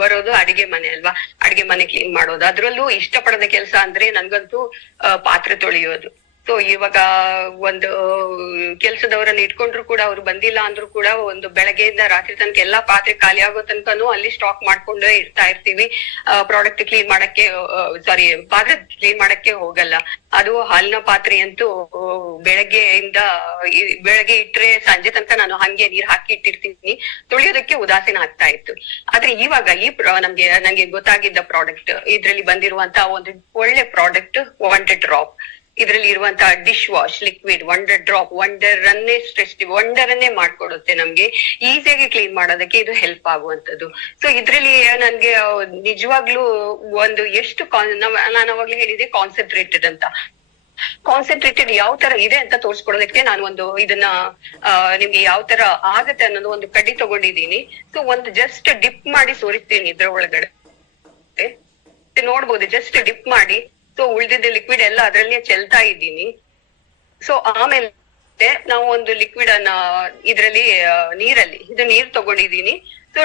ಬರೋದು ಅಡಿಗೆ ಮನೆ ಅಲ್ವಾ, ಅಡಿಗೆ ಮನೆ ಕ್ಲೀನ್ ಮಾಡೋದು. ಅದ್ರಲ್ಲೂ ಇಷ್ಟಪಡದ ಕೆಲಸ ಅಂದ್ರೆ ನನ್ಗಂತೂ ಪಾತ್ರೆ ತೊಳೆಯೋದು. ಸೊ ಇವಾಗ ಒಂದು ಕೆಲ್ಸದವರನ್ನ ಇಟ್ಕೊಂಡ್ರು ಕೂಡ ಅವ್ರು ಬಂದಿಲ್ಲ ಅಂದ್ರೂ ಕೂಡ ಒಂದು ಬೆಳಗ್ಗೆಯಿಂದ ರಾತ್ರಿ ತನಕ ಎಲ್ಲಾ ಪಾತ್ರೆ ಖಾಲಿ ಆಗೋ ತನಕನೂ ಅಲ್ಲಿ ಸ್ಟಾಕ್ ಮಾಡ್ಕೊಂಡೇ ಇರ್ತಾ ಇರ್ತೀವಿ. ಪ್ರಾಡಕ್ಟ್ ಕ್ಲೀನ್ ಮಾಡಕ್ಕೆ ಪಾತ್ರೆ ಕ್ಲೀನ್ ಮಾಡಕ್ಕೆ ಹೋಗಲ್ಲ. ಅದು ಹಾಲಿನ ಪಾತ್ರೆ ಅಂತೂ ಬೆಳಗ್ಗೆ ಇಟ್ರೆ ಸಂಜೆ ತನಕ ನಾನು ಹಂಗೆ ನೀರ್ ಹಾಕಿ ಇಟ್ಟಿರ್ತೀನಿ, ತೊಳೆಯೋದಕ್ಕೆ ಉದಾಸೀನ ಆಗ್ತಾ ಇತ್ತು. ಆದ್ರೆ ಇವಾಗ ನಂಗೆ ಗೊತ್ತಾಗಿದ್ದ ಪ್ರಾಡಕ್ಟ್, ಇದ್ರಲ್ಲಿ ಬಂದಿರುವಂತ ಒಂದು ಒಳ್ಳೆ ಪ್ರಾಡಕ್ಟ್ ವಂಡರ್ ಡ್ರಾಪ್. ಇದ್ರಲ್ಲಿ ಇರುವಂತಹ dish wash liquid wonder drop wonder ಅನ್ನೇ ಮಾಡ್ಕೊಡುತ್ತೆ ನಮ್ಗೆ ಈಸಿಯಾಗಿ ಕ್ಲೀನ್ ಮಾಡೋದಕ್ಕೆ ಇದು ಹೆಲ್ಪ್ ಆಗುವಂತದ್ದು. ಸೊ ಇದ್ರಲ್ಲಿ ನನ್ಗೆ ನಿಜವಾಗ್ಲೂ ಒಂದು ಎಷ್ಟು ನಾನು ಅವಾಗ್ಲೇ ಹೇಳಿದೆ ಕಾನ್ಸಂಟ್ರೇಟೆಡ್ ಅಂತ. ಕಾನ್ಸಂಟ್ರೇಟೆಡ್ ಯಾವ ತರ ಇದೆ ಅಂತ ತೋರ್ಸ್ಕೊಡೋದಕ್ಕೆ ನಾನು ಒಂದು ಇದನ್ನ ನಿಮ್ಗೆ ಯಾವ ತರ ಆಗತ್ತೆ ಅನ್ನೋದು ಒಂದು ಕಡ್ಡಿ ತಗೊಂಡಿದ್ದೀನಿ. ಸೊ ಒಂದು ಜಸ್ಟ್ ಡಿಪ್ ಮಾಡಿ ಸೋರಿಸ್ತೀನಿ ಇದ್ರ ಒಳಗಡೆ, ನೋಡ್ಬೋದು ಜಸ್ಟ್ ಡಿಪ್ ಮಾಡಿ. ಸೊ ಉಳಿದಿದ್ದ ಲಿಕ್ವಿಡ್ ಎಲ್ಲ ಅದ್ರಲ್ಲೇ ಚೆಲ್ತಾ ಇದ್ದೀನಿ. ಸೊ ಆಮೇಲೆ ನಾವು ಒಂದು ಲಿಕ್ವಿಡ್ ಅನ್ನ ಇದ್ರಲ್ಲಿ ನೀರ್ ತಗೊಂಡಿದೀನಿ. ಸೊ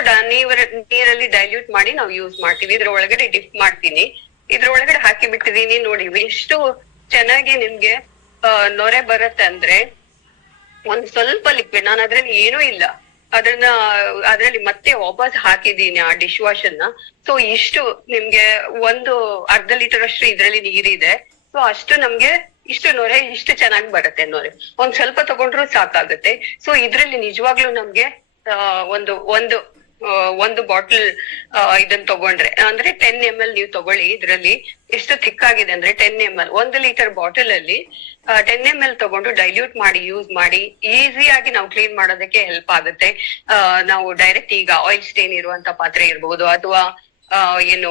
ನೀರಲ್ಲಿ ಡೈಲ್ಯೂಟ್ ಮಾಡಿ ನಾವು ಯೂಸ್ ಮಾಡ್ತೀವಿ. ಇದ್ರ ಒಳಗಡೆ ಡಿಪ್ ಮಾಡ್ತೀನಿ, ಇದ್ರ ಒಳಗಡೆ ಹಾಕಿ ಬಿಟ್ಟಿದೀನಿ. ನೋಡಿ ಎಷ್ಟು ಚೆನ್ನಾಗಿ ನಿಮ್ಗೆ ನೊರೆ ಬರುತ್ತೆ ಅಂದ್ರೆ, ಒಂದ್ ಸ್ವಲ್ಪ ಲಿಕ್ವಿಡ್, ನಾನು ಅದ್ರಲ್ಲಿ ಏನೂ ಇಲ್ಲ, ಅದ್ರಲ್ಲಿ ಮತ್ತೆ ವಾಪಸ್ ಹಾಕಿದೀನಿ ಆ ಡಿಶ್ ವಾಶ್ ಅನ್ನ. ಸೊ ಇಷ್ಟು ನಿಮ್ಗೆ ಒಂದು ಅರ್ಧ ಲೀಟರ್ ಅಷ್ಟು ಇದ್ರಲ್ಲಿ ನೀರಿದೆ. ಸೊ ಅಷ್ಟು ನಮ್ಗೆ ಇಷ್ಟು ನೊರೆ ಇಷ್ಟು ಚೆನ್ನಾಗಿ ಬರುತ್ತೆ ನೊರೆ. ಒಂದ್ ಸ್ವಲ್ಪ ತಗೊಂಡ್ರು ಸಾಕಾಗುತ್ತೆ. ಸೊ ಇದ್ರಲ್ಲಿ ನಿಜವಾಗ್ಲೂ ನಮ್ಗೆ ಒಂದು ಬಾಟಲ್ ಇದನ್ನ ತಗೊಂಡ್ರೆ ಅಂದ್ರೆ 10 ml ನೀವು ತಗೊಳ್ಳಿ. ಇದ್ರಲ್ಲಿ ಎಷ್ಟು ಥಿಕ್ ಆಗಿದೆ ಅಂದ್ರೆ 10 ml, 1 ಲೀಟರ್ ಬಾಟಲ್ ಅಲ್ಲಿ 10 ml ತಗೊಂಡು ಡೈಲ್ಯೂಟ್ ಮಾಡಿ ಯೂಸ್ ಮಾಡಿ ಈಸಿಯಾಗಿ ನಾವು ಕ್ಲೀನ್ ಮಾಡೋದಕ್ಕೆ ಹೆಲ್ಪ್ ಆಗುತ್ತೆ. ನಾವು ಡೈರೆಕ್ಟ್ ಈಗ ಆಯಿಲ್ ಸ್ಟೇನ್ ಇರುವಂತ ಪಾತ್ರೆ ಇರ್ಬೋದು, ಅಥವಾ ಏನು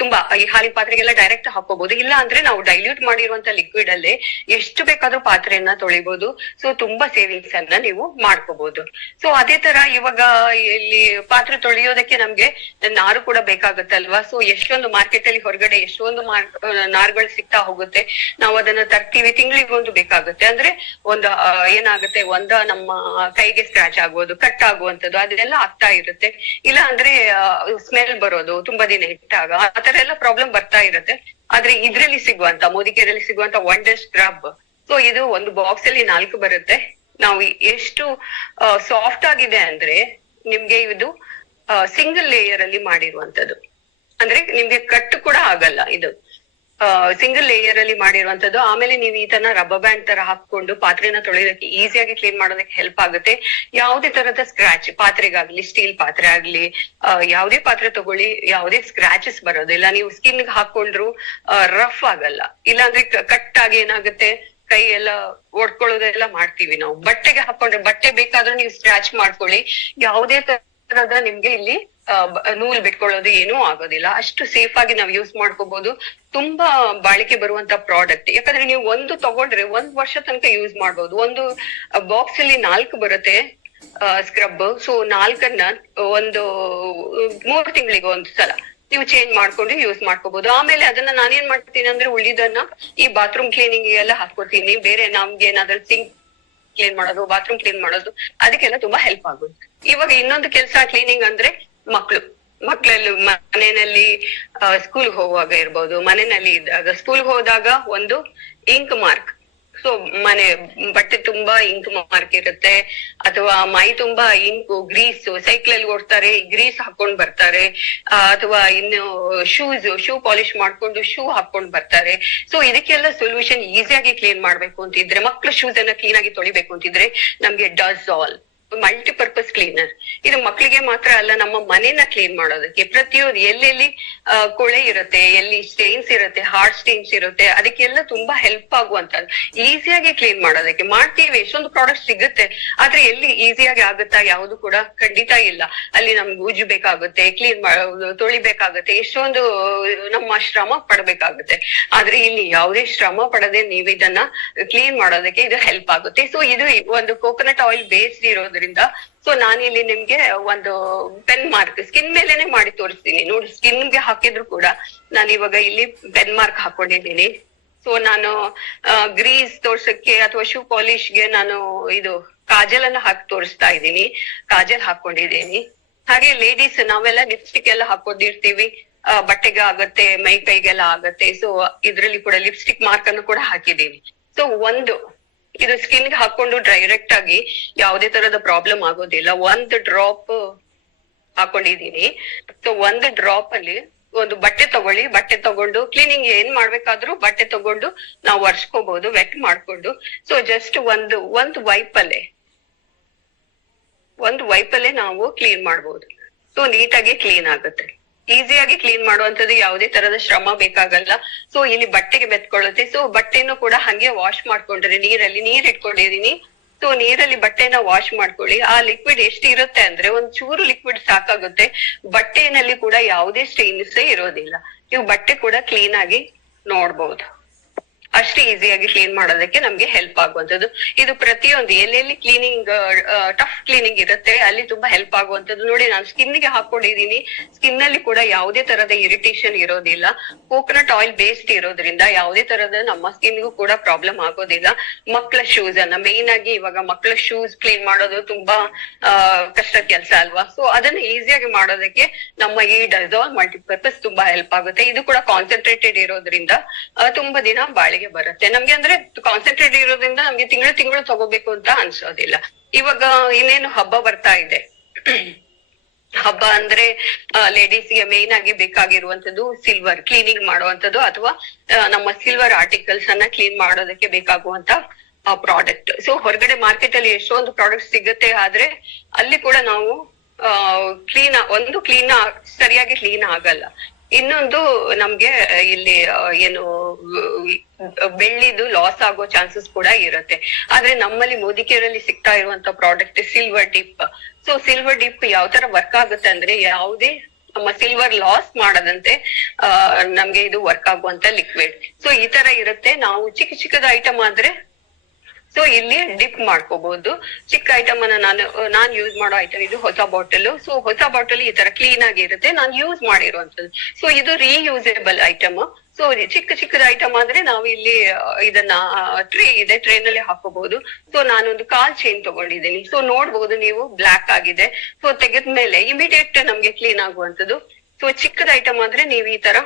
ತುಂಬಾ ಈ ಹಾಲಿನ ಪಾತ್ರೆಗೆಲ್ಲ ಡೈರೆಕ್ಟ್ ಹಾಕೋಬಹುದು. ಇಲ್ಲ ಅಂದ್ರೆ ನಾವು ಡೈಲ್ಯೂಟ್ ಮಾಡಿರುವಂತ ಲಿಕ್ವಿಡ್ ಅಲ್ಲೇ ಎಷ್ಟು ಬೇಕಾದ್ರೂ ಪಾತ್ರೆಯನ್ನ ತೊಳಿಬಹುದು. ಸೊ ತುಂಬಾ ಸೇವಿಂಗ್ಸ್ ಅನ್ನ ನೀವು ಮಾಡ್ಕೋಬಹುದು. ಸೊ ಅದೇ ತರ ಇವಾಗ ಇಲ್ಲಿ ಪಾತ್ರೆ ತೊಳೆಯೋದಕ್ಕೆ ನಮ್ಗೆ ನಾರು ಕೂಡ ಬೇಕಾಗುತ್ತಲ್ವಾ. ಸೊ ಎಷ್ಟೊಂದು ಮಾರ್ಕೆಟ್ ಅಲ್ಲಿ ಹೊರಗಡೆ ಎಷ್ಟೊಂದು ನಾರುಗಳು ಸಿಗ್ತಾ ಹೋಗುತ್ತೆ. ನಾವು ಅದನ್ನ ತರ್ತೀವಿ, ತಿಂಗಳಿಗೊಂದು ಬೇಕಾಗುತ್ತೆ. ಅಂದ್ರೆ ಏನಾಗುತ್ತೆ, ನಮ್ಮ ಕೈಗೆ ಸ್ಕ್ರಾಚ್ ಆಗೋದು, ಕಟ್ ಆಗುವಂತದ್ದು ಅದೆಲ್ಲ ಆಗ್ತಾ ಇರುತ್ತೆ. ಇಲ್ಲ ಅಂದ್ರೆ ಸ್ಮೆಲ್ ಬರೋದು ತುಂಬಾ ದಿನ ಇಟ್ಟಾಗ, ಆತರ ಎಲ್ಲ ಪ್ರಾಬ್ಲಮ್ ಬರ್ತಾ ಇರುತ್ತೆ. ಆದ್ರೆ ಇದ್ರಲ್ಲಿ ಮೋದಿಕೆರಲ್ಲಿ ಸಿಗುವಂತ ವಂಡರ್ ಸ್ಕ್ರಬ್, ಸೊ ಇದು ಒಂದು ಬಾಕ್ಸ್ ಅಲ್ಲಿ 4 ಬರುತ್ತೆ. ನಾವು ಎಷ್ಟು ಸಾಫ್ಟ್ ಆಗಿದೆ ಅಂದ್ರೆ ನಿಮ್ಗೆ ಇದು ಸಿಂಗಲ್ ಲೇಯರ್ ಅಲ್ಲಿ ಮಾಡಿರುವಂತದ್ದು, ಅಂದ್ರೆ ನಿಮ್ಗೆ ಕಟ್ ಕೂಡ ಆಗಲ್ಲ. ಇದು ಸಿಂಗಲ್ ಲೇಯರ್ ಅಲ್ಲಿ ಮಾಡಿರುವಂತದ್ದು. ಆಮೇಲೆ ನೀವು ಈ ತರ ರಬ್ಬರ್ ಬ್ಯಾಂಡ್ ತರ ಹಾಕೊಂಡು ಪಾತ್ರೆನ ತೊಳೆಯೋದಕ್ಕೆ ಈಸಿಯಾಗಿ ಕ್ಲೀನ್ ಮಾಡೋದಕ್ಕೆ ಹೆಲ್ಪ್ ಆಗುತ್ತೆ. ಯಾವುದೇ ತರದ ಸ್ಕ್ರಾಚ್, ಪಾತ್ರೆಗಾಗ್ಲಿ ಸ್ಟೀಲ್ ಪಾತ್ರೆ ಆಗ್ಲಿ ಯಾವುದೇ ಪಾತ್ರೆ ತಗೊಳ್ಳಿ, ಯಾವುದೇ ಸ್ಕ್ರಾಚಸ್ ಬರೋದಿಲ್ಲ. ನೀವು ಸ್ಕಿನ್ ಹಾಕೊಂಡ್ರು ರಫ್ ಆಗಲ್ಲ. ಇಲ್ಲಾಂದ್ರೆ ಕಟ್ ಆಗಿ ಏನಾಗುತ್ತೆ, ಕೈ ಎಲ್ಲ ಒಡ್ಕೊಳ್ಳೋದೆಲ್ಲ ಮಾಡ್ತೀವಿ ನಾವು. ಬಟ್ಟೆಗೆ ಹಾಕೊಂಡ್ರೆ ಬಟ್ಟೆ ಬೇಕಾದ್ರೂ ನೀವು ಸ್ಕ್ರಾಚ್ ಮಾಡ್ಕೊಳ್ಳಿ, ಯಾವುದೇ ತರದ ನಿಮ್ಗೆ ಇಲ್ಲಿ ನೂಲ್ ಬಿಟ್ಕೊಳ್ಳೋದು ಏನೂ ಆಗೋದಿಲ್ಲ. ಅಷ್ಟು ಸೇಫ್ ಆಗಿ ನಾವು ಯೂಸ್ ಮಾಡ್ಕೋಬಹುದು. ತುಂಬಾ ಬಾಳಿಕೆ ಬರುವಂತ ಪ್ರಾಡಕ್ಟ್. ಯಾಕಂದ್ರೆ ನೀವು ಒಂದು ತಗೊಂಡ್ರೆ 1 ವರ್ಷ ತನಕ ಯೂಸ್ ಮಾಡ್ಬೋದು. ಒಂದು ಬಾಕ್ಸ್ ಅಲ್ಲಿ 4 ಬರುತ್ತೆ ಸ್ಕ್ರಬ್. ಸೊ 4ನ್ನ ಒಂದು 3 ತಿಂಗಳಿಗೆ ಒಂದು ಸಲ ನೀವು ಚೇಂಜ್ ಮಾಡ್ಕೊಂಡು ಯೂಸ್ ಮಾಡ್ಕೋಬಹುದು. ಆಮೇಲೆ ಅದನ್ನ ನಾನೇನ್ ಮಾಡ್ತೀನಿ ಅಂದ್ರೆ ಉಳಿದನ್ನ ಈ ಬಾತ್ರೂಮ್ ಕ್ಲೀನಿಂಗ್ ಎಲ್ಲ ಹಾಕೋತೀನಿ. ಬೇರೆ ನಮ್ಗೆ ಏನಾದ್ರೂ ಸಿಂಕ್ ಕ್ಲೀನ್ ಮಾಡೋದು, ಬಾತ್ರೂಮ್ ಕ್ಲೀನ್ ಮಾಡೋದು, ಅದಕ್ಕೆಲ್ಲ ತುಂಬಾ ಹೆಲ್ಪ್ ಆಗುತ್ತೆ. ಇವಾಗ ಇನ್ನೊಂದು ಕೆಲಸ ಕ್ಲೀನಿಂಗ್ ಅಂದ್ರೆ ಮಕ್ಕಳಲ್ಲಿ ಮನೆಯಲ್ಲಿ ಸ್ಕೂಲ್ ಹೋಗುವಾಗ ಇರ್ಬೋದು, ಮನೆಯಲ್ಲಿ ಇದ್ದಾಗ ಸ್ಕೂಲ್ಗೆ ಹೋದಾಗ ಒಂದು ಇಂಕ್ ಮಾರ್ಕ್. ಸೊ ಬಟ್ಟೆ ತುಂಬಾ ಇಂಕ್ ಮಾರ್ಕ್ ಇರುತ್ತೆ, ಅಥವಾ ಮೈ ತುಂಬಾ ಇಂಕು, ಗ್ರೀಸ್, ಸೈಕಲ್ ಅಲ್ಲಿ ಓಡ್ತಾರೆ ಗ್ರೀಸ್ ಹಾಕೊಂಡ್ ಬರ್ತಾರೆ, ಅಥವಾ ಇನ್ನು ಶೂ ಪಾಲಿಶ್ ಮಾಡ್ಕೊಂಡು ಶೂ ಹಾಕೊಂಡ್ ಬರ್ತಾರೆ. ಸೊ ಇದಕ್ಕೆಲ್ಲ ಸೊಲ್ಯೂಷನ್ ಈಸಿಯಾಗಿ ಕ್ಲೀನ್ ಮಾಡ್ಬೇಕು ಅಂತಿದ್ರೆ, ಮಕ್ಳ ಶೂಸ್ ಅನ್ನ ಕ್ಲೀನ್ ಆಗಿ ತೊಳಿಬೇಕು ಅಂತಿದ್ರೆ ನಮ್ಗೆ ಡಸಾಲ್ ಮಲ್ಟಿಪರ್ಪಸ್ ಕ್ಲೀನರ್. ಇದು ಮಕ್ಕಳಿಗೆ ಮಾತ್ರ ಅಲ್ಲ, ನಮ್ಮ ಮನೆನ ಕ್ಲೀನ್ ಮಾಡೋದಕ್ಕೆ ಪ್ರತಿಯೊಂದು ಎಲ್ಲೆಲ್ಲಿ ಕೊಳೆ ಇರುತ್ತೆ, ಎಲ್ಲಿ ಸ್ಟೇನ್ಸ್ ಇರುತ್ತೆ, ಹಾರ್ಡ್ ಸ್ಟೇನ್ಸ್ ಇರುತ್ತೆ, ಅದಕ್ಕೆಲ್ಲ ತುಂಬಾ ಹೆಲ್ಪ್ ಆಗುವಂತದ್ದು. ಈಸಿಯಾಗಿ ಕ್ಲೀನ್ ಮಾಡೋದಕ್ಕೆ ಮಾಡ್ತೀವಿ, ಎಷ್ಟೊಂದು ಪ್ರಾಡಕ್ಟ್ ಸಿಗುತ್ತೆ, ಆದ್ರೆ ಎಲ್ಲಿ ಈಸಿಯಾಗಿ ಆಗುತ್ತಾ? ಯಾವುದು ಕೂಡ ಖಂಡಿತ ಇಲ್ಲ. ಅಲ್ಲಿ ನಮ್ಗೆ ಉಜ್ಬೇಕಾಗುತ್ತೆ, ಕ್ಲೀನ್ ತೊಳಿಬೇಕಾಗುತ್ತೆ, ಎಷ್ಟೊಂದು ನಮ್ಮ ಶ್ರಮ ಪಡ್ಬೇಕಾಗುತ್ತೆ. ಆದ್ರೆ ಇಲ್ಲಿ ಯಾವುದೇ ಶ್ರಮ ಪಡದೆ ನೀವು ಇದನ್ನ ಕ್ಲೀನ್ ಮಾಡೋದಕ್ಕೆ ಇದು ಹೆಲ್ಪ್ ಆಗುತ್ತೆ. ಸೊ ಇದು ಒಂದು ಕೋಕೋನಟ್ ಆಯಿಲ್ ಬೇಸ್ಡ್ ಇರೋದ್ರಿಂದ ಸೊ ನಾನಿಲ್ಲಿ ನಿಮ್ಗೆ ಒಂದು ಪೆನ್ ಮಾರ್ಕ್ ಸ್ಕಿನ್ ಮೇಲೆನೆ ಮಾಡಿ ತೋರಿಸ್ತೀನಿ ನೋಡಿ. ಸ್ಕಿನ್ ಗೆ ಹಾಕಿದ್ರು ಕೂಡ ನಾನು ಇವಾಗ ಇಲ್ಲಿ ಪೆನ್ ಮಾರ್ಕ್ ಹಾಕೊಂಡಿದ್ದೀನಿ. ಸೊ ನಾನು ಗ್ರೀಸ್ ತೋರ್ಸಕ್ಕೆ ಅಥವಾ ಶೂ ಪಾಲಿಶ್ಗೆ ನಾನು ಇದು ಕಾಜಲ್ ಅನ್ನ ಹಾಕಿ ತೋರಿಸ್ತಾ ಇದ್ದೀನಿ. ಕಾಜಲ್ ಹಾಕೊಂಡಿದ್ದೀನಿ. ಹಾಗೆ ಲೇಡೀಸ್ ನಾವೆಲ್ಲ ಲಿಪ್ಸ್ಟಿಕ್ ಎಲ್ಲ ಹಾಕೊಂಡಿರ್ತೀವಿ, ಬಟ್ಟೆಗೆ ಆಗತ್ತೆ, ಮೈ ಕೈಗೆಲ್ಲ ಆಗತ್ತೆ. ಸೊ ಇದ್ರಲ್ಲಿ ಕೂಡ ಲಿಪ್ಸ್ಟಿಕ್ ಮಾರ್ಕ್ ಅನ್ನು ಕೂಡ ಹಾಕಿದ್ದೀನಿ. ಸೊ ಇದು ಸ್ಕಿನ್ ಗೆ ಹಾಕೊಂಡು ಡೈರೆಕ್ಟ್ ಆಗಿ ಯಾವುದೇ ತರದ ಪ್ರಾಬ್ಲಮ್ ಆಗೋದಿಲ್ಲ. 1 ಡ್ರಾಪ್ ಹಾಕೊಂಡಿದೀನಿ. ಸೊ 1 ಡ್ರಾಪ್ ಅಲ್ಲಿ ಒಂದು ಬಟ್ಟೆ ತಗೊಳ್ಳಿ, ಬಟ್ಟೆ ತಗೊಂಡು ಕ್ಲೀನಿಂಗ್ ಏನ್ ಮಾಡ್ಬೇಕಾದ್ರೂ ಬಟ್ಟೆ ತಗೊಂಡು ನಾವು ಒರೆಸ್ಕೋಬಹುದು ವೆಟ್ ಮಾಡ್ಕೊಂಡು. ಸೊ ಜಸ್ಟ್ ಒಂದು ವೈಪಲ್ಲೇ ನಾವು ಕ್ಲೀನ್ ಮಾಡ್ಬೋದು. ಸೊ ನೀಟಾಗಿ ಕ್ಲೀನ್ ಆಗುತ್ತೆ. ಈಸಿಯಾಗಿ ಕ್ಲೀನ್ ಮಾಡುವಂತದ್ದು, ಯಾವುದೇ ತರದ ಶ್ರಮ ಬೇಕಾಗಲ್ಲ. ಸೊ ಇಲ್ಲಿ ಬಟ್ಟೆಗೆ ಬೆತ್ಕೊಳ್ಳುತ್ತೆ. ಸೊ ಬಟ್ಟೆನೂ ಕೂಡ ಹಂಗೆ ವಾಶ್ ಮಾಡ್ಕೊಂಡ್ರೆ ನೀರ್ ಇಟ್ಕೊಂಡಿದೀನಿ. ಸೊ ನೀರಲ್ಲಿ ಬಟ್ಟೆನ ವಾಶ್ ಮಾಡ್ಕೊಳ್ಳಿ. ಆ ಲಿಕ್ವಿಡ್ ಎಷ್ಟು ಇರುತ್ತೆ ಅಂದ್ರೆ ಒಂದ್ ಚೂರು ಲಿಕ್ವಿಡ್ ಸಾಕಾಗುತ್ತೆ. ಬಟ್ಟೆನಲ್ಲಿ ಕೂಡ ಯಾವುದೇ ಸ್ಟೇನ್ಸ್ ಇರೋದಿಲ್ಲ. ನೀವು ಬಟ್ಟೆ ಕೂಡ ಕ್ಲೀನ್ ಆಗಿ ನೋಡ್ಬಹುದು. ಅಷ್ಟೇ ಈಸಿಯಾಗಿ ಕ್ಲೀನ್ ಮಾಡೋದಕ್ಕೆ ನಮ್ಗೆ ಹೆಲ್ಪ್ ಆಗುವಂತದ್ದು. ಇದು ಪ್ರತಿಯೊಂದು ಎಲ್ಲೆಲ್ಲಿ ಕ್ಲೀನಿಂಗ್ ಟಫ್ ಕ್ಲೀನಿಂಗ್ ಇರುತ್ತೆ ಅಲ್ಲಿ ತುಂಬಾ ಹೆಲ್ಪ್ ಆಗುವಂತದ್ದು. ನೋಡಿ ನಾನು ಸ್ಕಿನ್ ಗೆ ಹಾಕೊಂಡಿದೀನಿ. ಸ್ಕಿನ್ ಅಲ್ಲಿ ಕೂಡ ಯಾವುದೇ ತರದ ಇರಿಟೇಷನ್ ಇರೋದಿಲ್ಲ. ಕೋಕೋನಟ್ ಆಯಿಲ್ ಬೇಸ್ಡ್ ಇರೋದ್ರಿಂದ ಯಾವುದೇ ತರದ ನಮ್ಮ ಸ್ಕಿನ್ಗೂ ಕೂಡ ಪ್ರಾಬ್ಲಮ್ ಆಗೋದಿಲ್ಲ. ಮಕ್ಕಳ ಶೂಸ್ ಅನ್ನ ಮೇನ್ ಆಗಿ ಇವಾಗ ಮಕ್ಕಳ ಶೂಸ್ ಕ್ಲೀನ್ ಮಾಡೋದು ತುಂಬಾ ಕಷ್ಟ ಕೆಲಸ ಅಲ್ವಾ? ಸೊ ಅದನ್ನ ಈಸಿಯಾಗಿ ಮಾಡೋದಕ್ಕೆ ನಮ್ಮ ಈ ಡಸಾಲ್ ಮಲ್ಟಿಪರ್ಪಸ್ ತುಂಬಾ ಹೆಲ್ಪ್ ಆಗುತ್ತೆ. ಇದು ಕೂಡ ಕಾನ್ಸಂಟ್ರೇಟೆಡ್ ಇರೋದ್ರಿಂದ ತುಂಬಾ ದಿನ ಬಾಳಿಗೆ ಬರುತ್ತೆ ನಮ್ಗೆ. ಅಂದ್ರೆ ಕಾನ್ಸಂಟ್ರೇಟ್ ಇರೋದ್ರಿಂದ ನಮ್ಗೆ ತಿಂಗಳು ತಗೋಬೇಕು ಅಂತ ಅನ್ಸೋದಿಲ್ಲ. ಇವಾಗ ಇನ್ನೇನು ಹಬ್ಬ ಬರ್ತಾ ಇದೆ. ಹಬ್ಬ ಅಂದ್ರೆ ಲೇಡೀಸ್ ಗೆ ಮೇನ್ ಆಗಿ ಬೇಕಾಗಿರುವಂತದ್ದು ಸಿಲ್ವರ್ ಕ್ಲೀನಿಂಗ್ ಮಾಡುವಂತದ್ದು, ಅಥವಾ ನಮ್ಮ ಸಿಲ್ವರ್ ಆರ್ಟಿಕಲ್ಸ್ ಅನ್ನ ಕ್ಲೀನ್ ಮಾಡೋದಕ್ಕೆ ಬೇಕಾಗುವಂತ ಪ್ರಾಡಕ್ಟ್. ಸೊ ಹೊರಗಡೆ ಮಾರ್ಕೆಟ್ ಅಲ್ಲಿ ಎಷ್ಟೊಂದು ಪ್ರಾಡಕ್ಟ್ ಸಿಗುತ್ತೆ, ಆದ್ರೆ ಅಲ್ಲಿ ಕೂಡ ನಾವು ಸರಿಯಾಗಿ ಕ್ಲೀನ್ ಆಗಲ್ಲ. ಇನ್ನೊಂದು ನಮ್ಗೆ ಇಲ್ಲಿ ಏನು ಬೆಳ್ಳಿದು ಲಾಸ್ ಆಗೋ ಚಾನ್ಸಸ್ ಕೂಡ ಇರುತ್ತೆ. ಆದ್ರೆ ನಮ್ಮಲ್ಲಿ ಮೋದಿಕೇರಲ್ಲಿ ಸಿಗ್ತಾ ಇರುವಂತ product silver dip. So silver dip ಯಾವ ತರ ವರ್ಕ್ ಆಗುತ್ತೆ ಅಂದ್ರೆ ಯಾವುದೇ ನಮ್ಮ ಸಿಲ್ವರ್ ಲಾಸ್ ಮಾಡದಂತೆ ನಮ್ಗೆ ಇದು ವರ್ಕ್ ಆಗುವಂತ ಲಿಕ್ವಿಡ್. ಸೊ ಈ ತರ ಇರುತ್ತೆ. ನಾವು ಚಿಕ್ಕದ ಐಟಮ್ ಆದ್ರೆ ಸೊ ಇಲ್ಲಿ ಡಿಪ್ ಮಾಡ್ಕೋಬಹುದು. ಚಿಕ್ಕ ಐಟಮ್ ಅನ್ನ ನಾನ್ ಯೂಸ್ ಮಾಡೋ ಐಟಮ್ ಇದು ಹೊಸ ಬಾಟಲ್. ಸೊ ಹೊಸ ಬಾಟಲ್ ಈ ತರ ಕ್ಲೀನ್ ಆಗಿ ಇರುತ್ತೆ, ನಾನು ಯೂಸ್ ಮಾಡಿರುವಂತದ್ದು. ಸೊ ಇದು ರೀಯೂಸೇಬಲ್ ಐಟಮ್. ಸೊ ಚಿಕ್ಕದ ಐಟಮ್ ಆದ್ರೆ ನಾವು ಇಲ್ಲಿ ಇದನ್ನ ಟ್ರೇ ಇದೆ, ಟ್ರೇನಲ್ಲಿ ಹಾಕೋಬಹುದು. ಸೊ ನಾನೊಂದು ಕಾಲ್ ಚೈನ್ ತಗೊಂಡಿದ್ದೀನಿ. ಸೊ ನೋಡ್ಬಹುದು ನೀವು ಬ್ಲಾಕ್ ಆಗಿದೆ. ಸೊ ತೆಗೆದ್ಮೇಲೆ ಇಮಿಡಿಯೇಟ್ ನಮ್ಗೆ ಕ್ಲೀನ್ ಆಗುವಂತದ್ದು. ಸೊ ಚಿಕ್ಕದ ಐಟಮ್ ಆದ್ರೆ ನೀವು ಈ ತರ